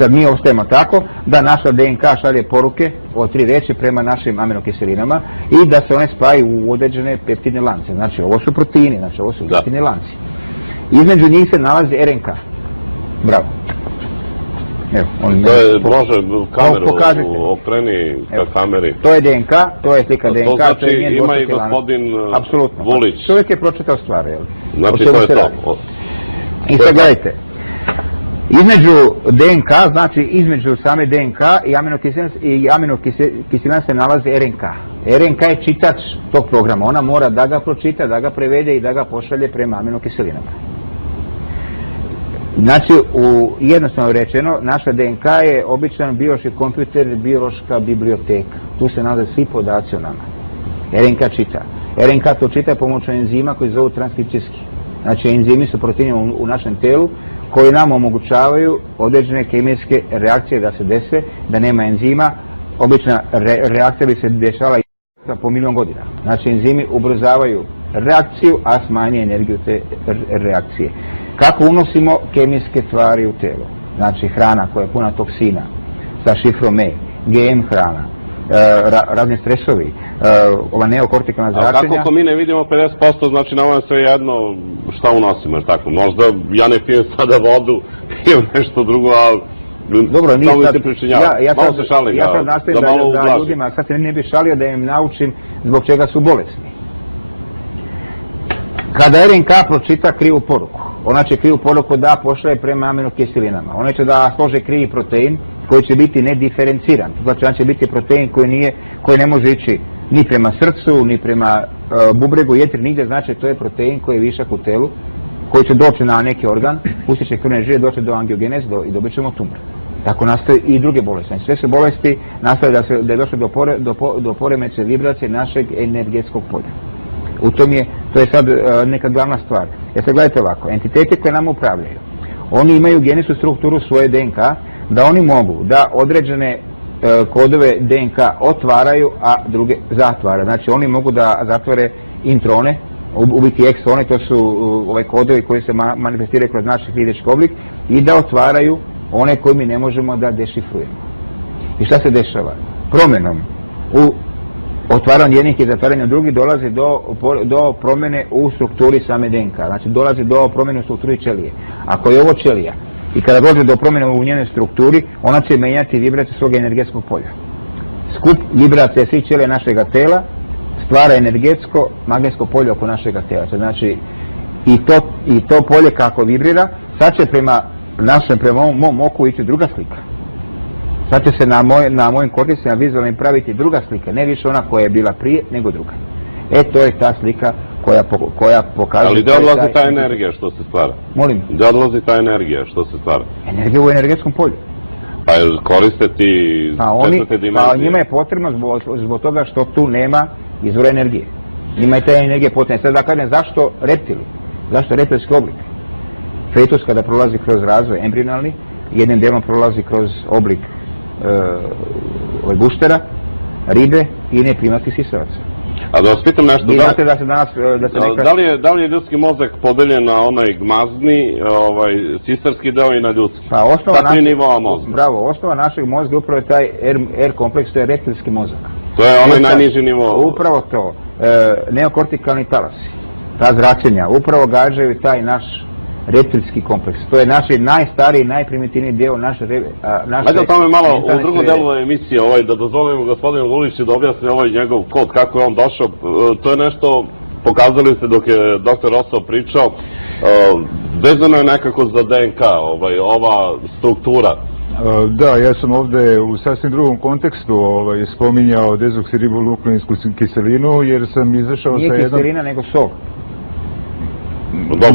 Sad mi ostajemo tako da naša DNK šalje poruke od 3 reči prema našim aminokiselinama i da se one spajaju u određene peptidne lance. Znači ovo su proteini, znači ovo su peptidni lanci. Između njih se nalazi RNK. Bravo. Evo, može kameru okreni ka kameri. To je DNK, to je slika DNK. To znači ima i gospodin Vulić. Čovjek je pročitao stvari, jel? Znači to je to. I sad gledajte, između DNK, znači između same DNK i aminokiselina se nalazi RNK. RNK je čitač tog programa, ona mora da ga pročita, da ga prevede i da ga pošalje prema aminokiselinama. Znači, jednostavno rečeno, naša DNK je običan biološki kompjuter, biološka biblioteka. Tu se nalaze svi podaci o nama. RNK čita. RNK to čita pomoću enzima koji zovu transkripcijski. Znači, enzimi su proteini u našem telu koji nam omogućavaju određene kemijske reakcije da se dese, da nema enzima. Obična reakcija bi se dešala po milion godina. Znači, enzimi ubrzavaju reakciju, a smanje energiju te reakcije. Kako unosimo kemijske tvari u telo? Znači hrana koja je puna toksina, sa šifrom E, GM hrana, razni stresovi, ova neokortikalna zračenja. A kako mi ne vidimo 50%, znači nama je sve jedno šta unosimo, jer tako? Možda ja ne pijem sada vodu, pijem nešto drugo, ali dobro, samo mi se pričinjava. Malo se šalim, ja sad nastavim da ljudima, sad se ne bi šalio da im naučim zbog čega su bolesni. Kada RNK pročita krivu poruku, ona će krivu poruku da pošalje prema aminokiselinama. Ona će da slože krivi protein koji će biti nediferenciran. Znači, on će biti protein koji ne može ići ni prema srcu, ni prema bubregu, jetri, nigdje. Znači, to je protein koji je višak u telu, koji će doći na neki organ, pustit će krvne žile, doći do angiogeneze i dobit ćemo tumor. Tako nastaju i druge bolesti. Znači, sve su bolesti nastaju da je došlo do poremeća vibracije našeg energetskog polja. To je sad neka glavna stvar. Sad gledajte ovako, entiteti koje nam upravljaju, oni imaju genetsku strukturu svoje DNK, da oni mogu da određene kodove DNK otvaraju, a druge zatvaraju. Znači oni mogu da zatvore introne, u biti eksone, to su kodovi koji se manifestiraju kroz naš fizički oblik, i da otvaraju one koje mi ne možemo da dešifrujemo. I šta se dešava? Promjenom u otvaranju jednih i zatvaranju drugih dolazi do promjene u strukturi same DNK. Znači dolazi do promjene u strukturi ćelije. Ako je ovo ćelija i kada dođe do promjene u njenoj strukturi, ona će menjati vibraciju svog energetskog polja. Skup vibracije svih ćelija našega tela stvara energetsko magnetsko polje oko našega tela. Znači i to polje kako vibrira, sad će prema mom oku ići druga slika. Sad će se na mojim korticima vizualnim praviti druga slika, ne više ona koja je bila prije, nego druga. To je ta slika koja pokazuje... Ali gdje odlazi ta energija što se stvara? Molim? Gdje odlazi ta energija što se stvara? Energija u energetskom polju. Pa koriste ti četvrte dimenzije? Pa njima je potrebno zbog toga što tu nema izvora energije. Njima je te energije potrebne. Sad da kažem, zašto reptili? Zašto reptilski oblik? Fetus kada prolazi kroz razvoj embrionalni, jednim dijelom prolazi kroz oblik guštera, ribe i neprimatskih sisavaca. A da vas pitam nešto, Vi znate da se danas... Da li je ljudski mozak podeljen na onaj gmazni, sistarski deo i na ljudski? Ta tri nivoa mozga. Bravo, osnova našeg mozga je upravo taj R kompleks, to je reptilski mozak. To je onaj najniži nivo. Upravo to. Neokortikalni talasi, ta zračenja, upravo gađaju taj naš reptilski kompleks. To je naš najstariji, najprimitivniji deo naše... Ajde o tome malo u drugom delu emisije, da dozvolimo gospodinu Luliću da objasni ovaj njegov kod, kako je on došao. To je nešto, pokazali ste dok je dr. Rosso pričao, vezano je nekako za DNK, ova struktura. Da, ja sam ovde u sasvim drugom kontekstu spominjao dezoksiribonukleinsku kiselinu, jer sam izašao sa jednom... Nije kiselina, nego sol.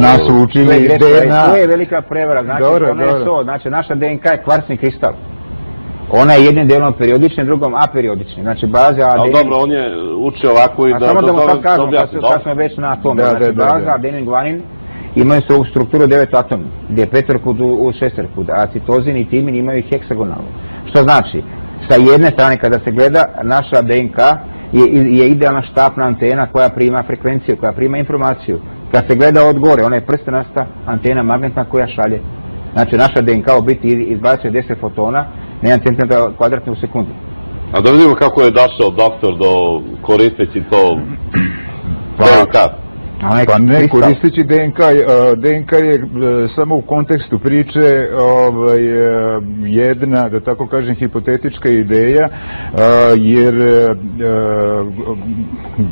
Nas su učili DNA. To je velika prevara, znači ona je sol, znači naša DNK je kvarcni kristal. Ona je jednim delom periodični, drugom aperiodični, znači baza ADN... Ali dobro, on je učio ovako i da... Samo da mu sad kažemo, kad smo već na tome, znači baza ADN i guanin imaju svoju strukturu 9 atomi, gdje je petorkud u šestorkud, a citozin i timin imaju heksagonalnu. Što znači, sa jedne strane kada se gleda, naša DNK je idealna štapna antena koja prima frekvenciju, koja prima informaciju. Kad se gleda od gore, ona je prstenasta antena magnetna koja šalje. Znači naša DNK u biti izbacuje 10 fotona na 1 cm2 u sekundi. A da vidimo kako je došao doktor do koristeći to DNK. Pa ne, koristeći DNK, DNK je samo u kontekstu priče jedna, da tako kažem, hipotetička ideja, jer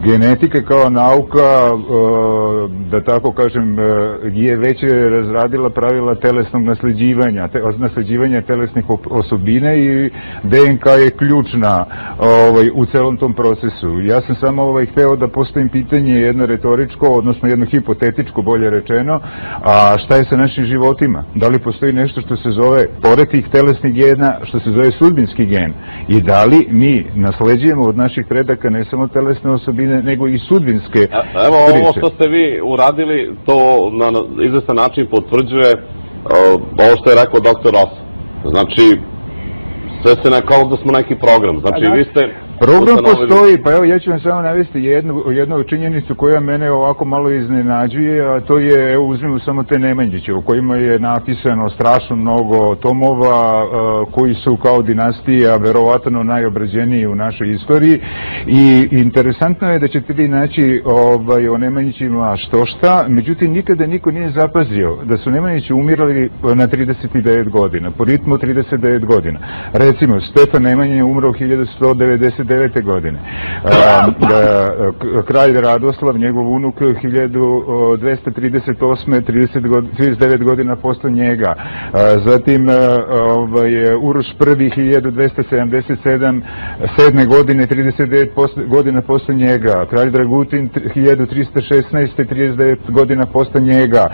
genetika kao nauka, da tako kažem, je već razradila pravila telesnog nasljeđivanja telesnih osobina i DNK je ključna u celom tom procesu. Ja sam samo hteo da postavim pitanje jedno retoričko, odnosno jedno hipotetičko, bolje rečeno, a šta je sa našim životima? Da li postoji nešto što se zove, pored tih telesnih gena, što se zove sudbinski gen? I da li mi nasleđujemo od naših predaka ne samo telesne osobine, nego i sudbinske priče? Evo, ovo što ste vi uradili, to na izvestan način potvrđuje ovo što je rekao dr. Rosso. Znači, sve se kao da smo neki program. Znači, vi ste... Program postoji, pa evo ja ću vam samo navesti jednu činjenicu koja mene ovako malo iznenađuje, a to je, evo uzmimo samo te Nemanjiće, u kojima je napisano strašno mnogo tomova koji su kao dinastija verovatno najobrađeniji u našoj istoriji i interesantno je da ćete vi naći o Nemanjićima što šta, međutim nikada niko nije zapazio da su Nemanjići umirali na 39 godina, po ritmu 39 godina. Recimo, Stefan Nemanja je umro u 1199. godine. Kralj Radoslav, njegov unuk, 1238. 39 godina posle njega. Zatim Uroš I, 1277. 7. godine, 39 godina posle njega. Kralj Dragutin, 1316. 39 godina posle njega.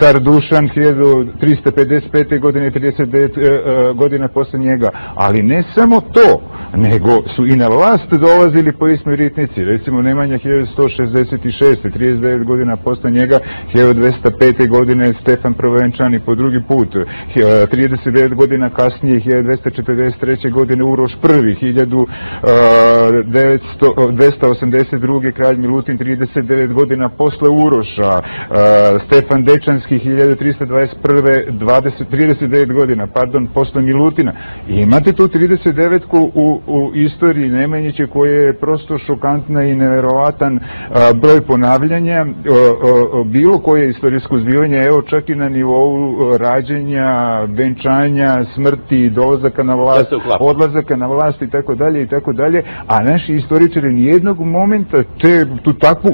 Car Dušan, 1355. godine, 39 godina posle njega. Ali ne samo to, nego su i na vlast dolazili po istoj ritnici. Recimo Nemanja 1166. 39 godina posle njega, 1205. godine Stefan Provenčani po drugi put, 39 godina kasnije, 1243. godine Uroš I, 1282. kralj Milutin, 39 godina posle Uroša, Stefan Dečanski, 1321. 39 godina, posle Milutina. I imate tu 39-ku u istoriji Nemanjiće koje je prosto šokantna i neverovatan broj ponavljanja, bilo koje istorijsko zbivanje, evo čak i na nivou rađenja, venčanja, smrti, dolazaka na vlast, odlazaka na vlast i tako dalje, a naši istoričari nijednog momenta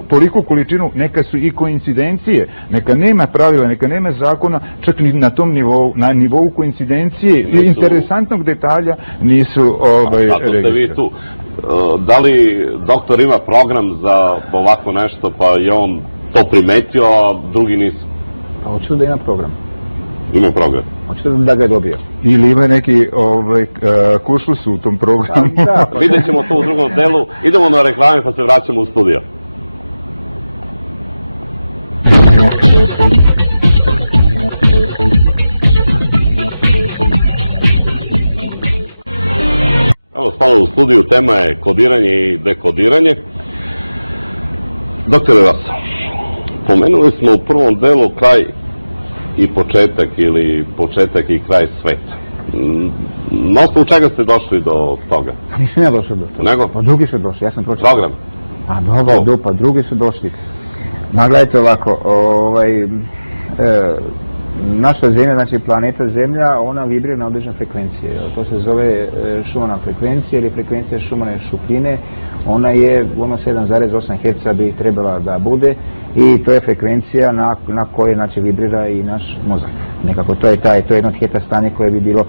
toliku količinu, neka su i koincidencije, neka nema pravila, neka nema zakona, čak ni na tom nivou, na nivou koincidencije i interesantnog detalja nisu registrovali. Da li doktor ima program za ovako nešto, pa je on to primetio, a drugi nisu? Pa očito da ima program. Ima program. Očito da ga je dobio. Ili ima neki kušlus u tom programu. Vidjet ćemo to u drugom delu. Idemo na reklame pa se vraćamo u studio. Evo, spalo u studiju, tema je kodiranje i dekodiranje. Doktore Rasa, pomenuli smo u prvom delu kraj i početak ili početak i kraj sveta. Na osnovu čega ste došli do toga? Pa nisam ja došao do toga. Nego? Pa drugi su došli, ja sam pročitao. Program? Pa dobro, pa drugi su došli. Ma gledajte ovako, naša Zemlja, znači planeta Zemlja, ona vibrira na određene frekvencije. To se zove šumana frekvencija ili frekvencija šumane šupljine. Ona je 7,8 Hz bi trebala da bude i to je frekvencija na kojoj znači vibrira i naš mozak. Nekako to je jedno od heta stanje koje bi bilo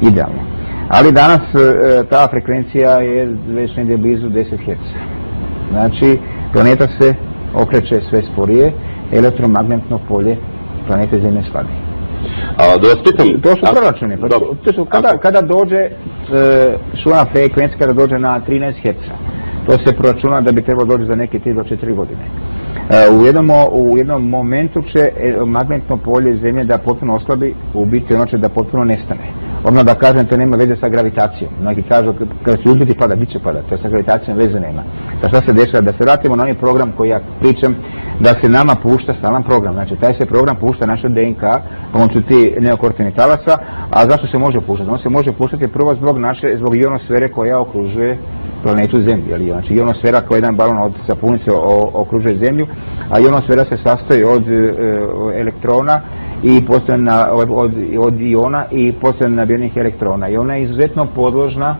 idealno. Ali danas ta frekvencija je već negdje blizu 10 Hz. Znači planeta se okreće sve sporije, elektromagnetno polje planete Zemlje slabi. Da vas pitam... To su proračuni. Kada dođe šumana frekvencija, kada dođe na 13 Hz, to se proračuna da bi trebalo doći za neke 3 do 4 godine. U jednom momentu će magnetno polje Zemlje da potpuno oslabi, u biti ono će da potpuno nestane. Odmah da kažem, to nema veze sa gravitacijom. Mnogi kažu, kada će uzditi pada, gdje će pada, to sa gravitacijom veze nema. Pa šta se dešava? Da se vratimo na onaj program koji ja pričam, da se nama pušta stalan program. Znači, taj se program pušta naša DNK, pomoću ti neokortenih talasa, a zašto se može puštati? On se može puštati prvo zbog ionosfere koja okružuje planetu Zemlju. Znači, ionosfera kao jedan balon od sapunice okružuje Zemlju, a ionosfera se sastoji od elektrona i od iona i posebno nabijenih elektrona. I ona je izuzetno podložna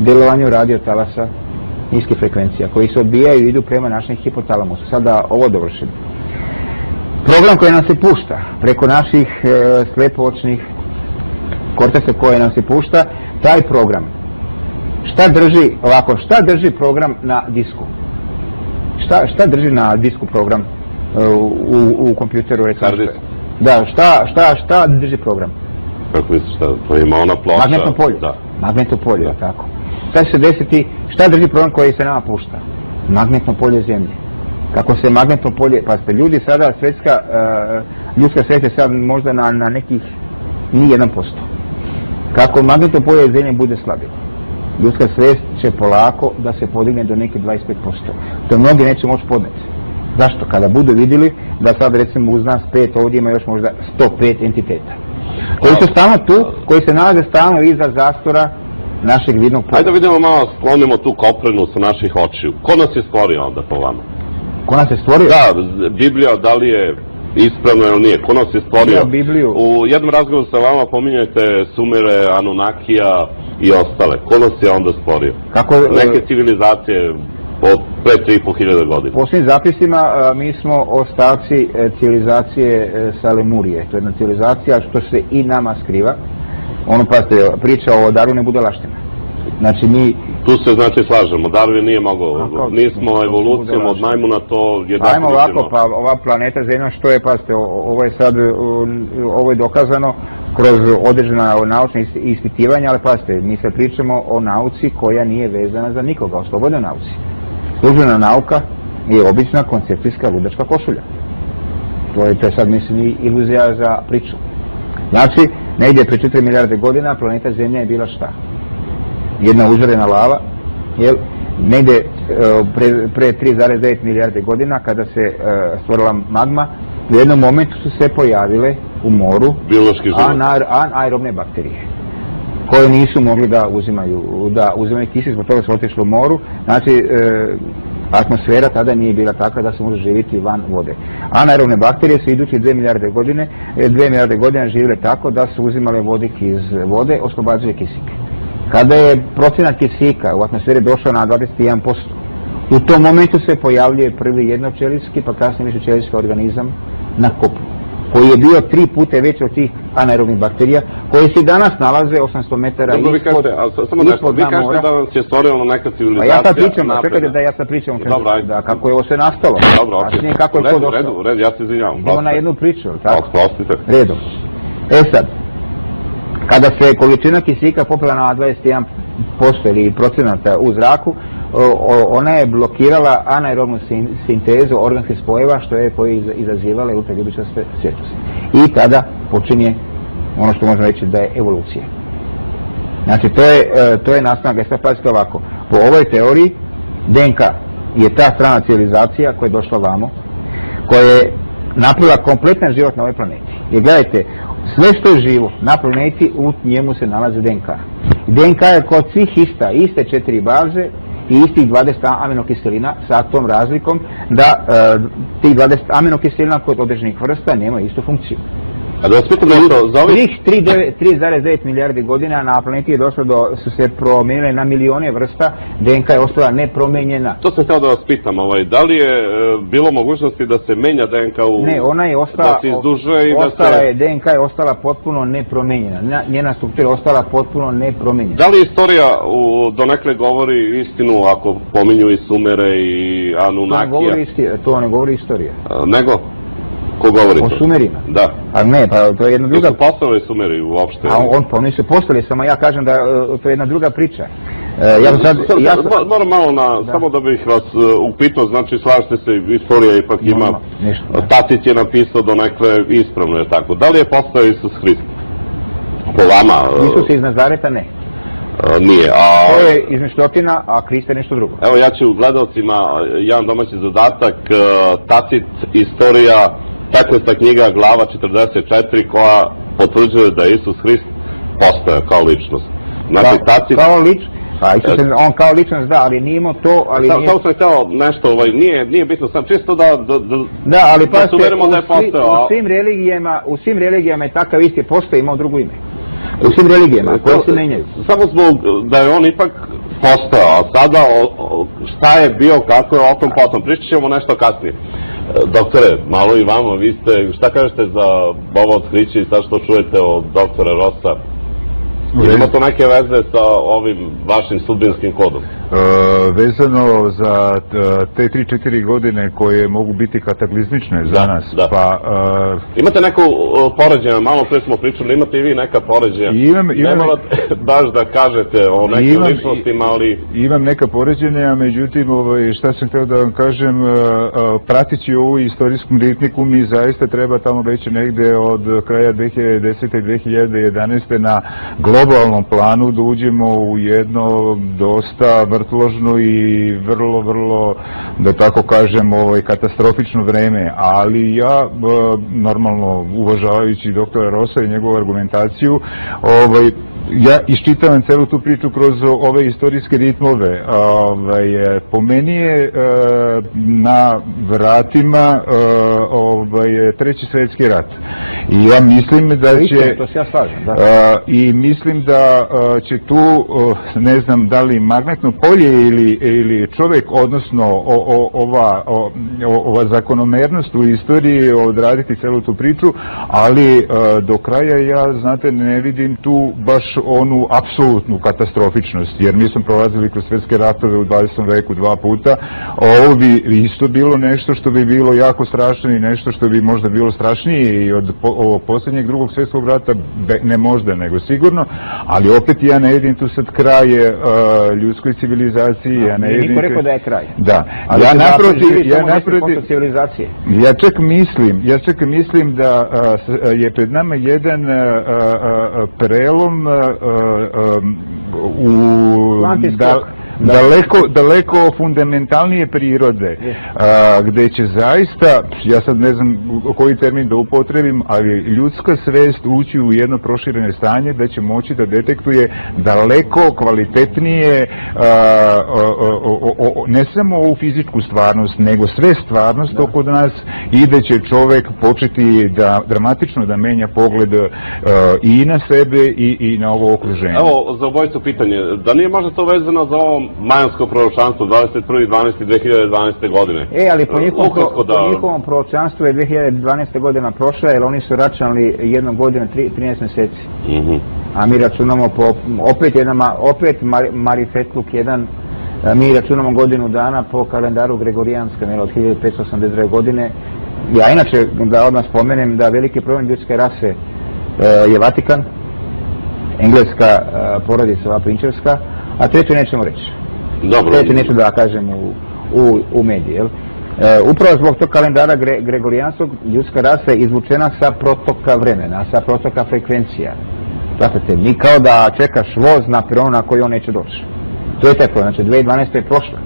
djelovanju radiotalasa niske frekvencija, koji se odbijaju i idu prema našem hipotalamusu. Sada ovo dovršim. Program koji nam se pušta preko naših slepoočnih korteca koje nam se pušta, taj program, šta drži program na disku? Šta drži na disku program u kompjuteru? Da, šta drži program? Kako misliš, to ima ona ploča? Magnetno polje. Magnetno polje, tako. Šta će se desiti, šta drži program koji se nama pušta? Magnetno polje Zemlje. Kako se magnetno polje, pazite, ljudi sada, ljudska svijest je sad možda na nekih ni 1%. Kako magnetno polje Zemlje bude slabilo, ljudska svijest će polako da se podigne do neke 25%. To mnogi neće moći podneti. Zašto? Kada budu vidjeli da sad recimo uz nas 5 ovdje ima još možda 105 entiteta. Koji su stalno tu, koji se nalaze stalno iza zastora našeg vidnog polja. Ajde da vidimo malo, sklonimo tu koprenu sa naših očiju. Ko nas je stvorio onda po vama? Ko nas je stvorio? Da, Biblija, da li je ispravno ili nije? Ko nas je stvorio? Bibliju. U jednom razgovoru sa vama pominjate Sumere, Anunnakija i ostale. Ko nas je onda stvorio? Neke civilizacije od pre 3.500 godina. Po svim zapisima mi smo ostavci civilizacije sa Lemurije. To je jedna civilizacija što se i nama skriva. Ono, pazite, priča o Darwinu bude laština. Znači mi... Tu se znači slažemo, Darwin nije mogao, nismo evolucijom od majmuna to je Ajmo ovako, pa ova planeta Zemlja što je, pazite, ovo je dokazano kroz određena naučna ispitivanja, ali pazite, mi se pričamo o nauci koja nije vezana za nikoga, o slobodnoj nauci. Službena nauka je obična koncepcijska ludačka košulja. To je sad, mislim, iluzija za priču. Znači, negdje pre 4 milijarde godina planeta Zemlja je bila šta? Jedna užarena lava, negdje pre 3,9 milijarde godina kada se stvorila magma, u jednom momentu su se pojavile u moru anaerobne bakterije koje nisu mogli da uzimaju kisik, zbog toga su otišli u moru. Znači, atmosfera tada nije bila takva da se može živjeti van vode. Anaerobne bakterije su idući 2 milijarde godina živjele tako da su uzimale vodik iz vode, oslobađale kisik. Kada je procenat kisika u atmosferi došao na 21%, u tom momentu se pojavljuje prvi jednopčelinski, pa kasnije višečelinski organizam na kopu, koji je bio 3 puta veći od tih anaerobnih bakterija, koji se danas nalaze 800 metara ispod vi kažete da vas je stvorila neka civilizacija. Pa ja sad pričam, čekajte da ja sad pričam kako je ovo sve nastalo. Dobro, okej. U redu, ja se izvinjavam. Idemo na jednu priču, tako? Prostite. Redom. Sad, kada se količina kisika popela na 21% ili procenata u zraku, ona je blokirala anaerobnu sintezu organskih spojeva što je izazivala ultraljubičaste svjetlosti. I tada počinje ono što možemo reći da je evolucija. Znači to je nastanak, sad pazite ovako, po ovoj teoriji DNK je ta strana civilizacija koja je došla vamo, koja je napravila kompletan život na ovoj planeti. Jer gledajte, sve što je živo na planeti, u njemu se nalaze DNK. DNK je kod svih iste 4 baze i istih 20 aminokiselina sa tom razlikom da tih 20 aminokiselina kod određenih vrsta nema istu funkciju. A da vas pitam nešto, za ovih 3,9 milijardi godina na planeti je došlo su se promijenile na milijone vrsta, DNK je ostala nepromenjena. To sam htio da vas pitam, da li je bilo mogućnosti da se menja DNK Ne, ona je ostala, da se izdužuje i da se... DNK je ostala potpuno nepromenjena, njena struktura je ostala potpuno nepromenjena. Da li istorija donekle govori istinu ako pominju i Sumere i Anunnakija? To ne govori istorija. Nego? Ko govori to? O Sumerima? Da. A ne, pa to je jedna druga... Su postavili Sumeri uopšte? Oni su postavili, samo ja kažem da to je jedna druga priča. Moram malo samo da bih vas upitao, znači slažete se, istorija ipak ima, Tacić je napisao donekle ispravno, je tako. Da li je postao Isus Hrist? Po vama? Isus iz Nazareta ne. Nije. To je izmišljotina, a Hrist je nešto drugo. Evo ja ću gledalcima jedan domaći zadatak, Tacit, istorija, 15. knjiga, glava 44, koja potvrđuje da je Isus Hrist postao kao ličnost. Znači Tacit... Kao ličnost? Pa on kao ličnost da, ali nije imao to, ali nije... Samo sam htio nešto, nije bitno, sam čisto da ali pa se uverimo da je postao. U svim religijama je takav isti postao, imao drugo ime. U svim religijama, koje se menjaju. Samo zbog da je on ipak postao, a sada šta je bio, kako je, o tom potom. Pričat ćemo nešto kasnije. Doktore, malo i vama, vi ste, šta kažete za ovo otkriće i sad što čujete od doktora Rosa? Ima to neke veze sa ovim vašim sudbinskim kodom? Vezano za te 3-4 godine koje mogu biti kataklizmične za nas. Imate neko poređenje, malo pre smo pričali, imate i vi neka poređenja? Ne morate baš da kažete o nekim ličnostima, ali... Imam neka poređenja, međutim, šta sam htio da vam kažem, pratići ovu istorijsku ritmiku mi zaista treba tamo već negde od kraja 2010. 2011. na globalnom planu da uđemo u jedno dosta vrtložno i vrlo, da tako kažem, katastrofično vreme, ali ja, normalno uvažavajući doktora Rosa i njegovu argumentaciju, ja iščitavam celu tu priču kroz ove istorijske ritmove. Po meni je na vratima Treći svjetski rat. I ja mislim da će... To se ja slažem, da. I mislim da će tu, ne znam da li magnetno polje ili čovjek, odnosno ova zakonomernost u istoriji odraditi celu tu priču, ali do kraja ja, znate, ne vidim tu baš onu apsolutnu katastrofičnost, jer mi smo prolazili kroz svjetske ratove u 20. veku 2 puta. Ovo bi isto bilo nešto što bi bilo jako strašno i nešto što bi možda bilo strašnije i od ovog posljednjeg Drugog svjetskog rata, ne možda, nego sigurno, ali opet ja ne vidim tu sad kraje ljudskoj civilizaciji. Niko rekao da je kraj. Da. Ja čak mislim da je pred nama jedan prelom u daleko fundamentalnije prirode, gde će zaista, ja sad ne znam koji termin da upotrebim, ali ljudska svest ući u jedno proširene stanje da će moći da detektuje daleko kvalitetnije ne samo ovu fizičku stvarnost, nego sve stvarnost oko nas, i da će čovek početi da dramatično da menja pogled i na sebe i na ovo okruženje. Evo, za obojicu pitanje, da nije možda to vezano za ovo majansko proročanstvo 21.12.2012. godine? Ali po njihovom proročanstvu je 2012. godina prošla, jer oni su računali jednu godinu 13 mjeseci. A mi računamo opet Marifetluk jedan, mi računamo godinu dana po kalendaru Gregorijanskom, od 1582. godine. Ja inače, da odmah spomenem da veliki problem ljudske rase je Vatikan, engleska porodica, ova prinčevska, a treće nećemo reći. Treće neću da kažem u mediji. Upravo zbog tog kalendara Gregorijanskog ljudska rasa je izvučena sa protoka vremena, sa protoka frekvencija. Znate, mi kao da čekaš voz na peronu na koji on neće doći. To je taj problem, znači 2012. je prošla.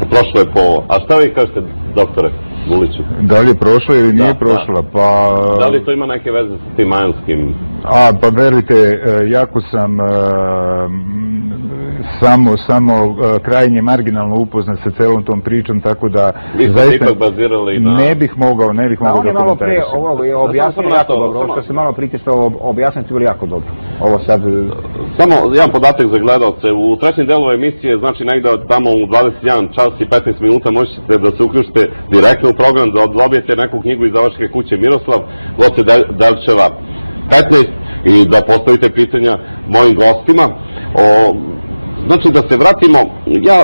Prošlo je po... A šta vi kažete, doktore Guliću? Da li je prošla ili nije prošla? Pa... Da li to ima neke veze sa tim majanskim? Pa verujte, jako sam samo krajnje marginalno upoznat sa celom tom pričom, tako da... Vi ste ipak bazirali na... Ne bih mogao da komentarisam. On je malo pre ovo objasnio jako dobro, ovo što se malo prikistao objasniti bilo jako dobro. Ovo sad... Samo jedan podatak za gledalce, u trećem delu emisije, znači negde tamo u 21 čas i 15 minuta možete da se uključite direktno u program, da dobijete neku knjigu iz izdavačke kuće Miroslav, Goce Delčeva 15, i da postavite pitanja mojim gostima. Znači, da se vratimo,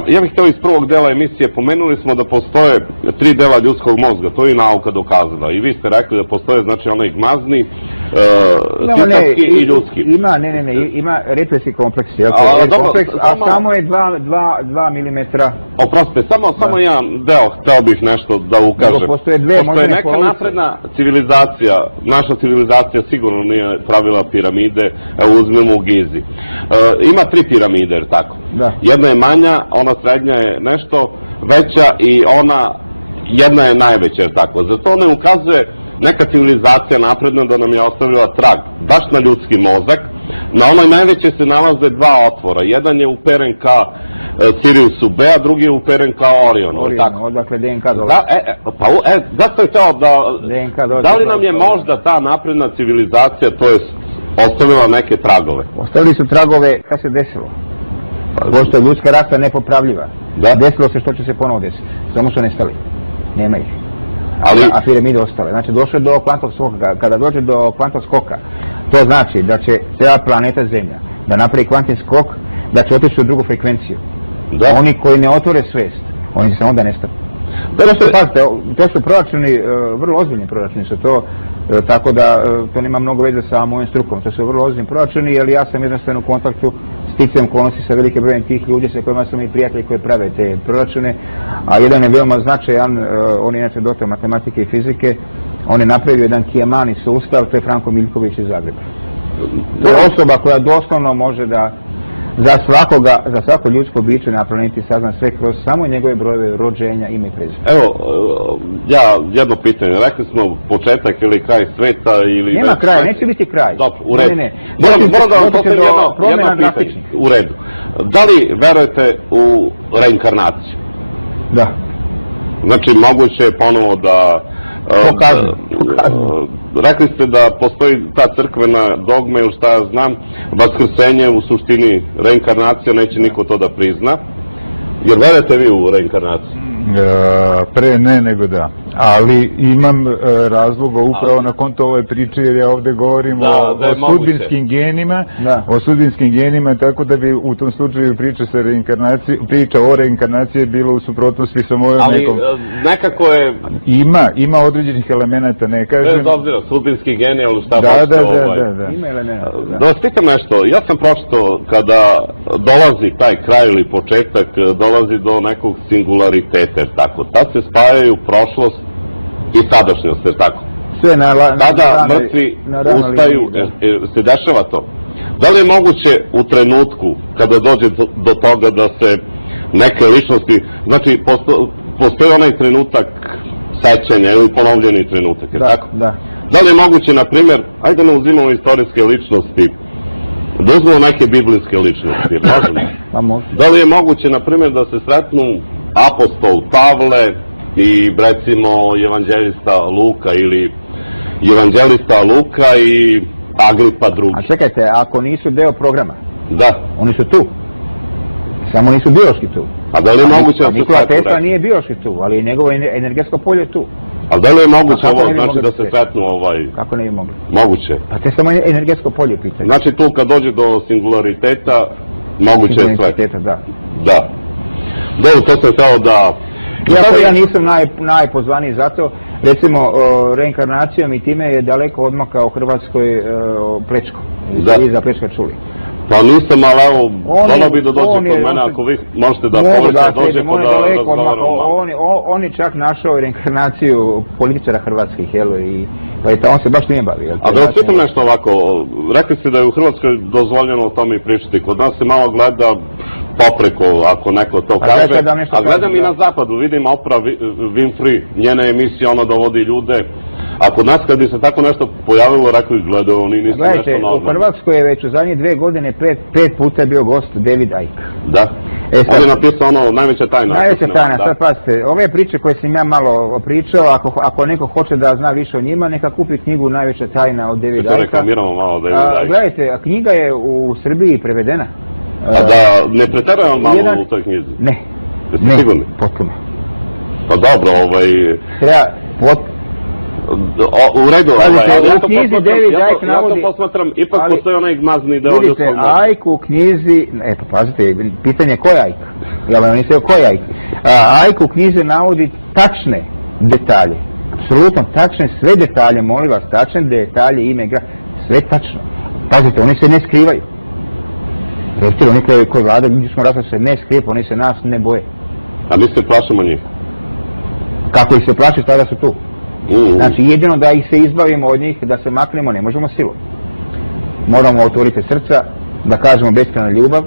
ja bih htio iz prvog dela emisije, pomenuli smo da postoje 3 dela ljudskog mozga, to je i nauka dokazala. I vi ste rekli da postoje, znači, onaj gmazni, sitarski i ljudski. Ima refleksni kompleks, a samo je 2 milimetra. Oprostite, samo jedan deo, hteo bih nešto da ukažem. Postoje neka napredna civilizacija, naša civilizacija sigurno nije pravila piramide, evo uzmemo u Gizi. Ima 3 piramide, jer tako? Jedna je manja, ona srednja je nešto veća i ona jedna je najveća, jer tako? Zato ne ukazuje neka civilizacija napredna da nam je ostavila trag, baš na ljudski mozak. Na onoj najvećoj se nalaze 2 otvora, jedan je uperen ka Siriusu B, a drugi je uperen ka Orionu. Odakle DNK dolazi. Zato je teo da li nam je možda ta napredna civilizacija, to je ostavila neke tragove? Ostavili su tragove, kad se desilo? Pošto je ljudska rasa nepopravljiva. Desilo se što će se ponovo desiti. Samo su nestali. Nema ih. A piramide ostale. Znači, došlo je do kvantnog skoka. Kada dođe do kvantnog skoka, to znači da će cijela planeta Zemlja da napravi kvantni skok, da će otići u drugu frekvenciju. Oni koji ne otvore svest, oni će samo da nestanu. Pazite, to su proračuni, vrlo ozbiljni proračuni su to, tako da to nema mnogo veze sa mojim strukom. To su vrlo ozbiljni proračuni, jer ja sam jednostavno u kontaktu sticajem okolnosti sa velike brojem tih ljudi sa kojima sam i prijatelji koji prave te proračune, a jedan je veoma značajan, on je inače doktor matematike i fizike, on je napravio jedan Kijamani sustav, to je Franko Miljković iz Zagreba. To je osoba koja doslovno može da za svako ljudsko biće na planeti sazna sve kroz samo njegove brojeve rođenja, ime i prezime. Evo, jedno pitanje. Rekli smo početak ili kraj sveta ili... Nema kraja, neće biti kraj. Dobro, u redu. Moram da vam postavim jedno pitanje. U redu. Da li verujete u reinkarnaciju? Da. Znači, moguće je ponovo da... Rekli ste da postoji ta crkvena dogma, ili šta ja znam, vaskrsenje, u suštini reinkarnacija, neće niko to da prizna. Jer verujete vi u reinkarnaciju? Pre ne nego da. Ali imam razloga upravo na konto ove priče, jer ja ovde govorim o sudbinskim genima, tako da bi u tom slučaju priča o reinkarnaciji bilo u suprotnosti sa mojom nekom... Ali nekako je... Ima određenih elemenata, ne kažem... Bez obzira, sudbinski geni, ali šta Da. Ima elemenata, da. Da vas pitam nešto, ja sam pročitao kada dolazi taj kraj ili početak, dolazi do nekog singulariteta, jer tako. Tad se spajaju prošlost i sadašnjost, jer tako. Tada mrtvi ustaju, se dešava to. Da li je moguće u trenutku kada dođe do toga da se neke ličnosti, znači postoji onaj trenutak sećanja ili ponovljeni trenutak, jer tako? Da li je moguće, na primjer, ajde ne uzimamo istorijske ličnosti, da uzmemo neke biblijske ličnosti, možemo? Da li je moguće, na primjer, da se sretnu apostol Pavle i recimo evanđelista Luka ili evanđelista Luka i Agripa drugi? A čekajte, ako nisu deo programa? Da. Oni su tu. Samo nisu biološki tu. A da li je moguće da se Nikola Tesla nije biološki tu, ali njegovo energetsko polje je tu. Ali da li je moguće ovo, znači da se sretnu ovaj... Kako ne bi mogli? Moguće. Pa to je samo energetsko polje u pitanju. Znači tu kad dođe do singulariteta, moguće je sve. Da. Da. Dobro, to sam htio da... Ja nisam najpozvaniji za to. Recimo, reinkarnacijom i time je daleko odmakao Hrvatskoj Plečko. Vi za Plečka čuli. Pa nisam, ali evo, volao bi da dođe kod mene, ako vi možete da povećate, dođe kod da razgovaramo. On je čak našao reinkarnaciju političara hrvatskih, jel, i on se baš time bavi. A da vas pitam nešto ovako, rekli ste da je u Hrvatskoj dozvoljeno o tome i pričati, kod nas se malo gleda popreko, ako neko to kaže. A gledam i na zapadu, vidim Oprah Winfrey, njene emisije, ona dovodi ljude. A kod nas kad bi se tako nešto pojavilo, rekli gledaju, oni nisu nešto normalno. U Hrvatskoj je već u zadnje 2 godine 5 puta je bio gost David Icke. Da. On je napisao ono najveća tajna. Najveća tajna, sad pazite, ove priče koje sam ja malo pričao, ako neko hoće da zna više o njima, neka kupi knjigu Najveća tajna od Davida Icke. To reklamiramo malo David Icke. Gledajte, knjiga je u Srbiji prevedena. A da ne preterujemo malo u toj knjizi? Ne, potpuno. Pa dobro, u redu, ja to posmatram, ipak postoji onaj gmazni deo ljudskog mozga. Vidite, Icke u knjizi, pa pazite, pitanje ko je Icke? Ja vam mislio ko je Icke? Icke u knjizi navodi tačne detalje, apsolutno tačne, sve detalje, molim vas, tačne detalje, ime, sve tačno. Pazite, oni se ne skrivaju. Rektor, oni koji vlada, mi smo razli se ne skrije, oni se nas ne boje. A mi se plašimo njih? Kako ih se plaši, tada su tu. Znači, jedino da ih se izbavimo od njih, da se maknemo, ne možemo silom. Moramo otvoriti srca, da kažemo beskrajna ljubav,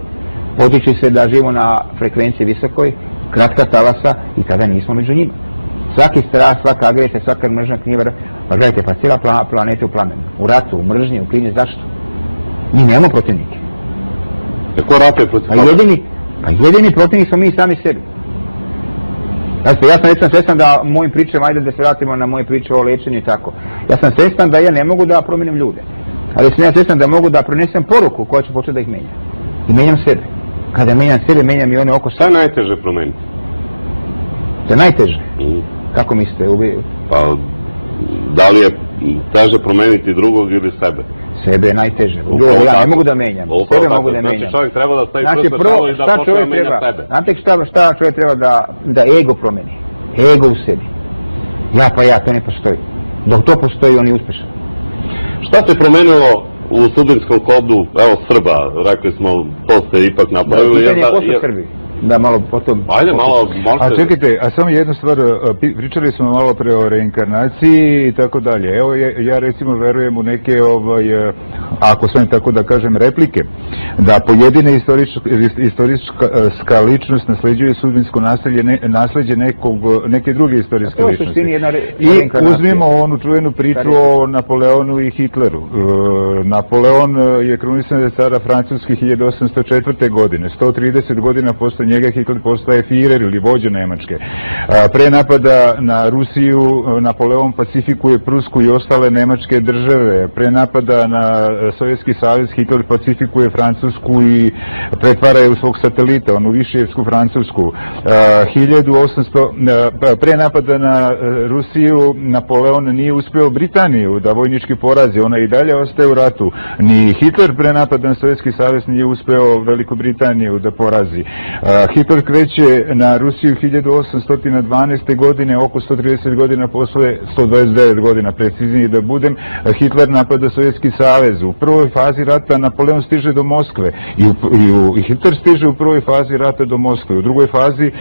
potiči se da živimo na frekvenciji visokoj, kratka talasa i tada nismo među njima. Svaki strah, svaka agresija, svaka mržnja knjiva, pa gledajte, pa cijela planeta u plamenu, u ratu, u mržnji, u krivnji, zašto? Mi nemamo protivnike. Ko ratuje protiv toga? Pa jedini protivnik smo mi sami sebi. Ja sam recimo svjestan da mojim pričama, ajde da se vratimo na moje priče o lečenju i tako. Ja sam svjestan da ja ne mogu da promijenim ljude. Ali sam ja svjestan da mogu da pronesem poruku koja će početi da ih menja. I menjam sebe. Kada menjam sebe, menjam i one oko sebe. Šta je najteže promijeniti? To je najteže? Kako mislite? Pa, da li je teže promijeniti drugog ili sebe? Sebe je najteže. Ja ne mogu da menjam. Sebe mogu da menjam. Znači čovjek treba da stavi prst na čelo i da počne da menja sebe. Znate šta čovjek treba da ego promeni? Ego u sebi. Ja, to ne postoji. Dok to postoji, on je uspješan. Šta se promenilo u studentskom kodu, evo Srba, rekli smo, to ste ipak napravili. Pitanje je ko su Srbi? Da malo potom... Ajde malo... A čekajte, a samo jednu stvar, pričali smo malo pre o reinkarnaciji i tako dalje. Evo ja recimo verujem u neke, ako sam tako da kažem, replike, da pojedine istorijska ličnost nasleđuje sudbinsko nasleđe neke druge istorijske ličnosti. I uzmimo onu čuvenu priču o Napoleonu i Hitleru. Napoleon je krunisan za cara Francuski 1804. godine, 130 godina posle njega Hitler postaje Führer ili vođa Nemačke. Pre napada na Rusiju Napoleon pacifikuje Prusku i ostale nemačke države. Pre napada na Sovjetski savez Hitler pacifikuje Francusku i pretvara je u svog satelita, onu Višijevsku Francusku. Pre napada na Rusiju Napoleon nije uspeo Britaniju da vojnički porazi, ona i dalje ostaje u ratu. Ni Hitler pre napada na Sovjetski savez nije uspeo Veliku Britaniju da porazi. Hitler kreće na Rusiju 1812. godine, oko 130 godina posle, 129 godina preciznije da budem, Hitler napada Sovjetski savez. U prvoj fazi rata Napoleon stiže do Moskve i Hitler stiže u prvoj fazi rata do Moskve. U drugoj fazi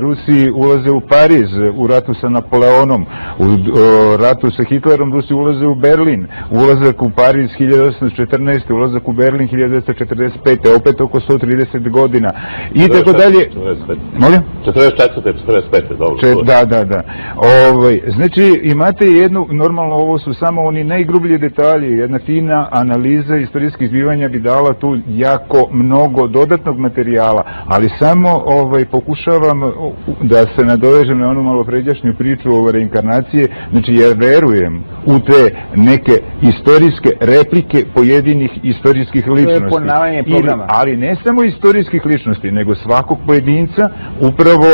Rusi ulaze u Pariz u ratu sa Napoleonom. U ratu sa Hitlerom Rusi ulaze u Berlin. Ulazak u Pariz 1814. Ulazak u Berlin 1945. Opet oko 130 godina. I tako dalje. 44. 45. dobro. Da. Znači imate jednu, normalno ovo su samo oni najgrublji detalji, jedna fina analiza istorijskih zbivanja bi dala tu jako mnogo dodatnog materijala, ali samo pokušavam da se nadovežem na onu malopređašnju priču o reinkarnacije, znači ja verujem u te neke istorijske replike pojedinih istorijskih ličnosti. To je ponavljanje programa. Ali ne samo istorijskih ličnosti, nego svakog pojedinca upravo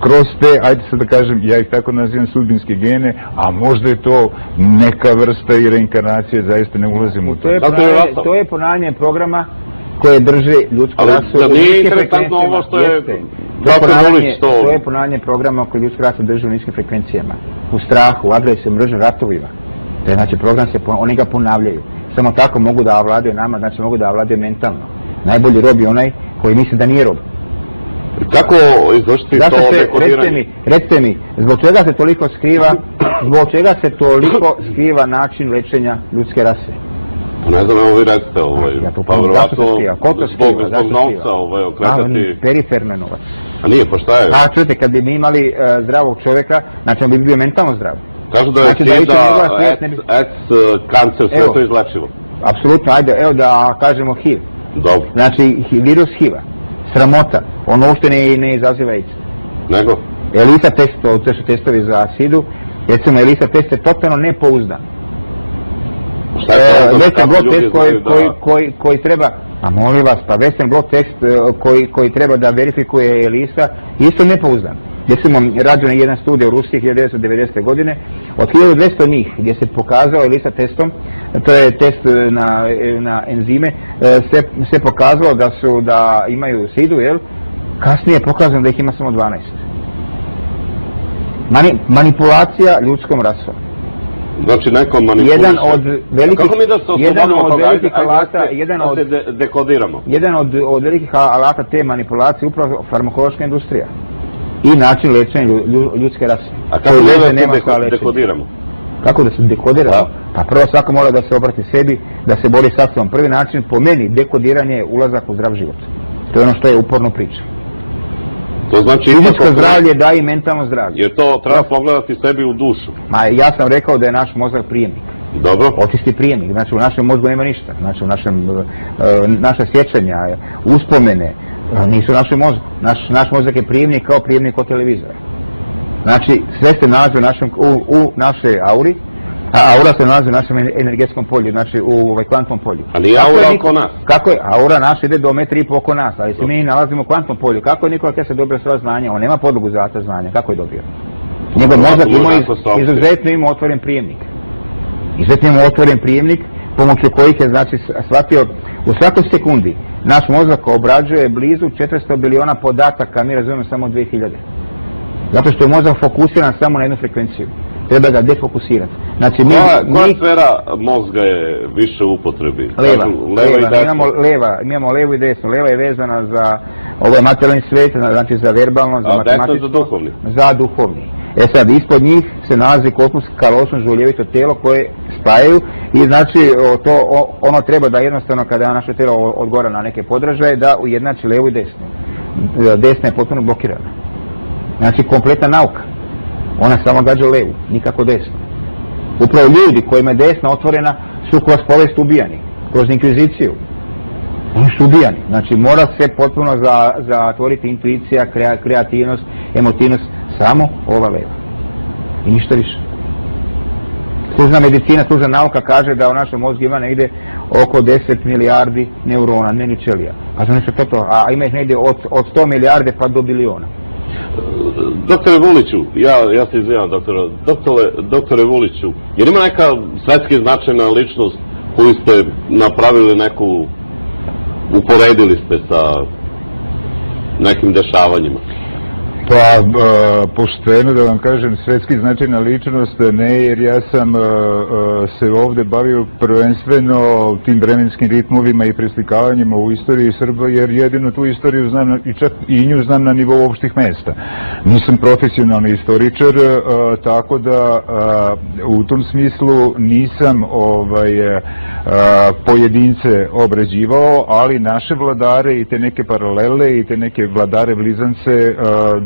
kroz te, ajde sad da kažem, ja ih tako nazivam sudbinske gene, a možda je to neka vrsta i reinkarnacije, zaista ne ulazim u to. To je ponavljanje programa koje drže ljudsku rasu. Ali da nije interesantno ovo što je... To je ponavljanje programa koje ljudsku rasu drže u niskim frekvencijama. U strahu, u agresiji, mržnju, ratovima. Znači program oni ga ponavljaju. Samo tako mogu da ovladaju nama, znači mogu da ovladaju mentalno. Najbolji rob je onaj koji misli da nije rob. Kako izvršiti to dekodiranje? Recite mi, zbog čega se toliko skriva način lečenja ljudske rase? Pa ne znam, evo vi recite, pa vjerovatno zbog novca okretati... Periferno je novac. A nije, pa šta je? Pa čujete, kad bi mi imali zdravog čovjeka, znači on bi bio mentalno zdrav. Kažu da je kancer, sve to izlečivo. Apsolutno, ajde, evo da kažemo HIV. Dobro. Znači, virus HIV-a, sramota, ono uopšte ne izaziva AIDS. Nego? ELISA test, to su testovi za SIDU, recimo ELISA test je totalno nepouzdan. Šta je to? Western blot test koji treba, a molim vas, pa Western blot test koji treba da verifikuje ELISA, isto nepouzdan. Recimo, rađen je jedan studij u Rusiji 1990. godine, od 1200 njih gdje se pokazao ELISA testom, to je test na enzime, se pokazalo da imaju SIDU, kasnije je pokazano da ih ima samo 12. Manipulacija ljudskom rasom. Znači nekom manipuliše. Kako mi da se oslobodimo toga? Da se dekodiramo. Jedan od velikih alata te manipulacije upravo farmakološka industrija. I način lečenja ljudske rase. A kako mi da se dekodiramo? Kako da se dekodiramo? Pa prvo svako mora da se obrati sebi, da se bori sa sobom. Prvi način, po meni, dekodiranje je ulazak u zdrav život. To je ono što je uporno priča. Fizičko zdravlje daje i mentalno zdravlje. Jer to treba pogledati sebi u dušu. Ja sam rekao da je naš mozak prijemnik. Dobro. Očisti prijemnik. Znači u našem mozgu nema ništa. Znači naša sjećanja, uspomene nisu u našem mozgu. Naš mozak je prijemnik kao prijemnik od televizora. Znači sve se nalazi u našoj auri, a aura se nalazi u našem energetskom polju, znači u kvantnom polju. A nije aura oko nas? Kako je? Aura naša ide do 1,5 m oko nas, ali se mi nalazimo u kvantnom polju. Kako je Nikola Tesla dobio svoja znanja? On nema podlogu za ta znanja. Kako je dobio? Njegov mozak izuzetno ima otvoren prijemnik. Izuzetno ima otvoren prijemnik pomoću kojih je znači shvatio u svakoj sekundi naš mozak obrađuje blizu 400 biliona podataka, mi razumijemo samo 2000. Zato što je mozak fokusiran samo na jednu frekvenciju. Treba ga defokusirati. Znači, koja sfera mozga je više u upotrebi? Leva i desna. Imamo levu i desnu. Leva je vezana za ovaj materijalni svijet, znači za verbalno, za matematičko. A desna za duhovni? Za duhovni. Sad, ispod njih se nalazi korpus kalosum, žuljevito tijelo koje spajaju i znači ono treba da jednostavno kada naše tijelo odgovara na neke podražaje da ujednači levu i desnu. Desna je potpuno blokirana. Znači, kompletna nauka. Ona samo gađa levu, nikako desno. Upravo ljudi kojima je desna otvorena su kroz povijest ubijani, kroz inkviziciju. Oni su ubijani. Znači mora se potpuno zatvoriti intuicija, kreativnost, emotivnost, samo ova leva. I ništa više. Služna medicina, služna nauka kaže da u našem mozgu ima negdje oko 10 milijardi neurona, ne ni ćelija. A znači to, a ima ih negdje od 100 milijarde pa do biliona. Doktore Vuliću, ja se izvinjam, doktore Vuliću, jer ima neka svetski značajna ličnost koju ste napravili neku, uporedili ste sa nekim dešavanjima? Pa, pošteno da vam kažem, svetski značajna ličnost ne, jer ja sam se ovdje bavio prvenstveno tim vremenskim ritmovima i preslikavanjima u istoriji Srba, jer jedino tu istoriju znam i čak i nju znam na nivou opštih mesta. Nisam profesionalni istoričar, tako da u tom smislu nisam pojedince obrađivao, ali naše vladare i te neke paralele i te neke vladare blizance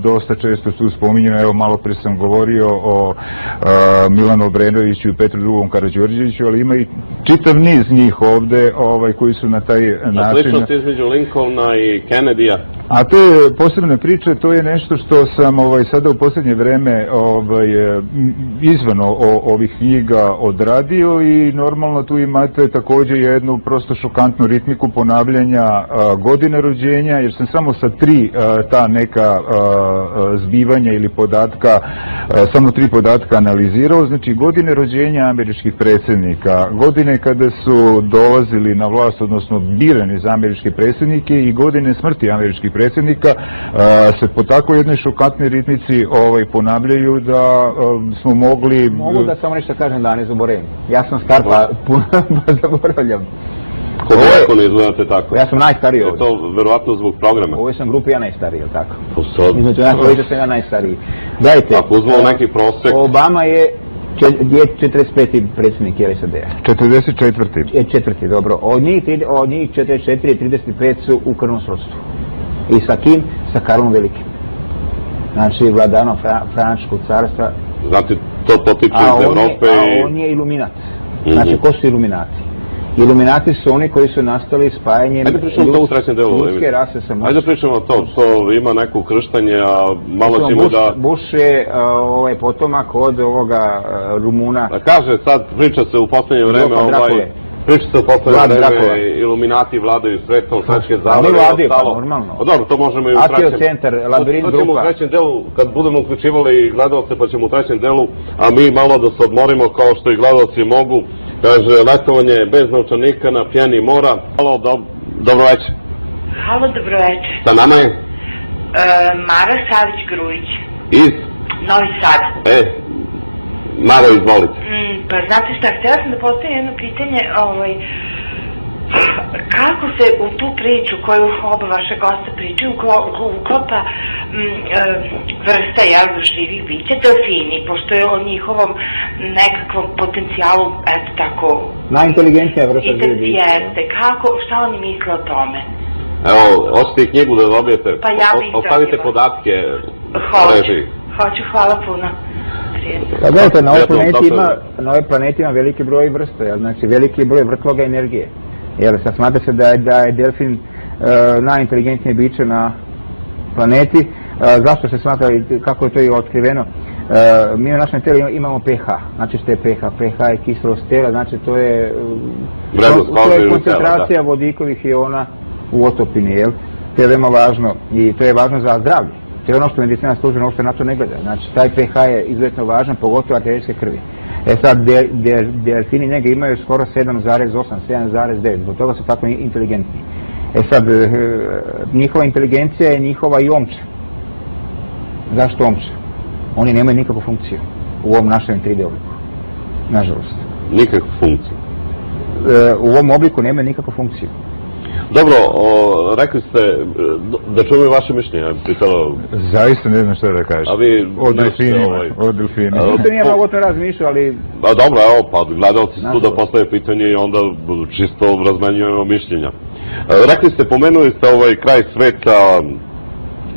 dosta često su spominjene. Evo, malo pre sam govorio o Milanu Obrenoviću i Petru II. Karađorđeviću, ali ima i čitav niz njih ovde koji su na taj način... A sličnost između Lincolna i Kennedyja? A to je posebna priča, to je nešto što sam sada u posljednje vreme izvan ovih knjiga odradio i normalno tu imate također jednu prosto šokantnu ritmiku ponavljanja godine rođenja, jer sam samo sa 3 ta neka zbivanja ili podatka, samo 3 podatka analizirao, znači godine rođenja američkih predsjednika, godine kada su dolazili na vlast, odnosno birani za američke predsjednike i godine smrti američkih predsjednika se po tako jednoj šokantnoj ritmici ponavljaju da smo mogli... Mogu da samo nešto kažem da ne zaboravim. Ja sam star pa puno zaboravljam. Kod neko ne izgledate tako? Ja sam najstariji ovdje. Je to verovatno zbog programa? Ovo sam grupi ja najstariji, ili tako? Po sad. Između nas sam ja najstariji. Dajte, ako uzmemo neki prosek... Obama je Gdje je 45. predsjednik SAD-a? 44. Četvrti, dobro. Od njih 44 i 35 su u krvnom srodstvu. I sa kim? Sa Karlom Velikim. Znači, vladarom Frančkog carstva. Znači, to potiče iz Evrope i... A on je iluminat. Znači, ko su iluminati? Iluminati su oni koji su nastali spajanjem ljudske rase sa muškom. Ajde pričamo o tom, što ima neko ukrštanje, a malo ćemo da... Bush je potomak od ovoga Rumuna. Kaže sad, priča se u poslednje vreme, iluminati vladaju svetom, svetske zavore i ostalo. Normalno. Dobro, to možemo i u trećem. Akiocentar, labirint grupa. To ćemo u trećem delu, kad budemo uključivali gledalce, pa ćemo u trećem delu, a mi malo da se odmorimo kao što i gledalci mogu. Kaže, letovanje bez novčanika na pjeni mora. Halo, dobro večer. Halo, dobro večer. Sa nama je? Mara Savić-Grujić. Iz? Novi Sad. Maro, izvolite. Pa znate šta, htjela sam da postavim jedno pitanje, kako se u tu priču koju oba vaše gosta pričaju uklopa vrsta živih bića, delfini, pošto je o njihovom nekakvom potencijalu, eto tako... Najinteligentnija vrsta živih bića. Jeste, šta oni misle o tome? Evo, hoćete i knjigu da dobijete? Pa ja bih dobila. Ostavite podatke režiji. Hoću, hvala puno. Pa gledajte, na ovoj planeti ima veliki broj vrsta, znači veliki broj vrtloga energije. Sad smatra se da je delfin najinteligentnije biće na planeti. Zašto se smatra, kako je to i otkriveno? Mi u našem telu imamo pH. Znači što je pH? pH je kiselost tela, znači to je koncentracija vodikovih iona u otopini. To je veoma važno i to je važno za zdravlje. To je ono što medicina služi, ono što na to ne gleda. Znači taj pH je izuzetno važan, pogotovo arterijske krvi. Sad, delfini njega imaju skoro 7,8, 7,9, zbog toga su tako inteligentni. Sad, njihova inteligencija je njihova i omča. Zašto omča? Oni nemaju nikakvu funkciju u ovom našem 3D obliku, nažalost. Nikakvu funkciju? U ovom obliku nemaju nikakvu funkciju. Dobro, rekli ste da čujem vaše mišljenje, pitalo... Zaista ne znam šta da kažem. O delfinima. To nije mnogo o tom razmišljao, ali... Dobro, evo, pa gledalci su tu da postave pitanje i onda čisto razmenjujemo mišljenja. Rekli ste, pomenuli ste kraj sveta,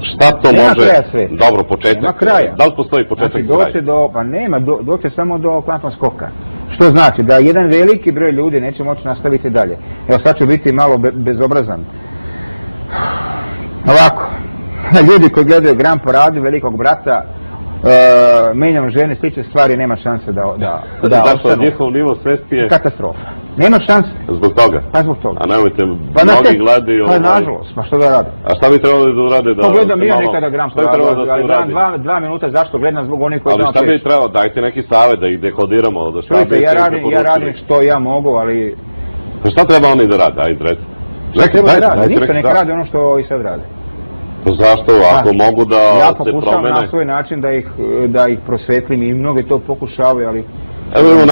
šta to može... Nema kraja sveta. Dobro, početak. Nema kraja. Da li postoji početak i kraj? Pa nema, doće samo do kvantnog skoka. Što znači da jedan veliki broj ljudi neće moći nastaviti dalje. Evo sad ću biti malo bezobrazan. Ovako, ljudi koji gledaju Grand Paradu Velikog brata, menjam žene, slične stvari, nema šanse da ostanu. Zašto njihov nivo svesti je... Katastrofa. Nema šanse. Zbog toga? Pa zbog toga. A nemojte, mnogi gledaju... Pa nažalost, pa što da rade? A šta bi trebali da urade da... Pa gledam ja nekada Grand Paradu, ali gledam 2 minuta, zašto gledam zbog onih koji... Ali šta bi trebalo, dajte neki savjet da ih dekodiramo, da šta bi... Čujte, ja radim što ja mogu, ali... Pa šta treba oni da rade, ajde reci. Šta treba da rade? Ništa, neka rade ono što i sad rade. Pa zašto, ako mogu da se promene... Ja pokušavam na svoj način da ih prosvetlim i mnoge to pokušavaju, ali... Evo imamo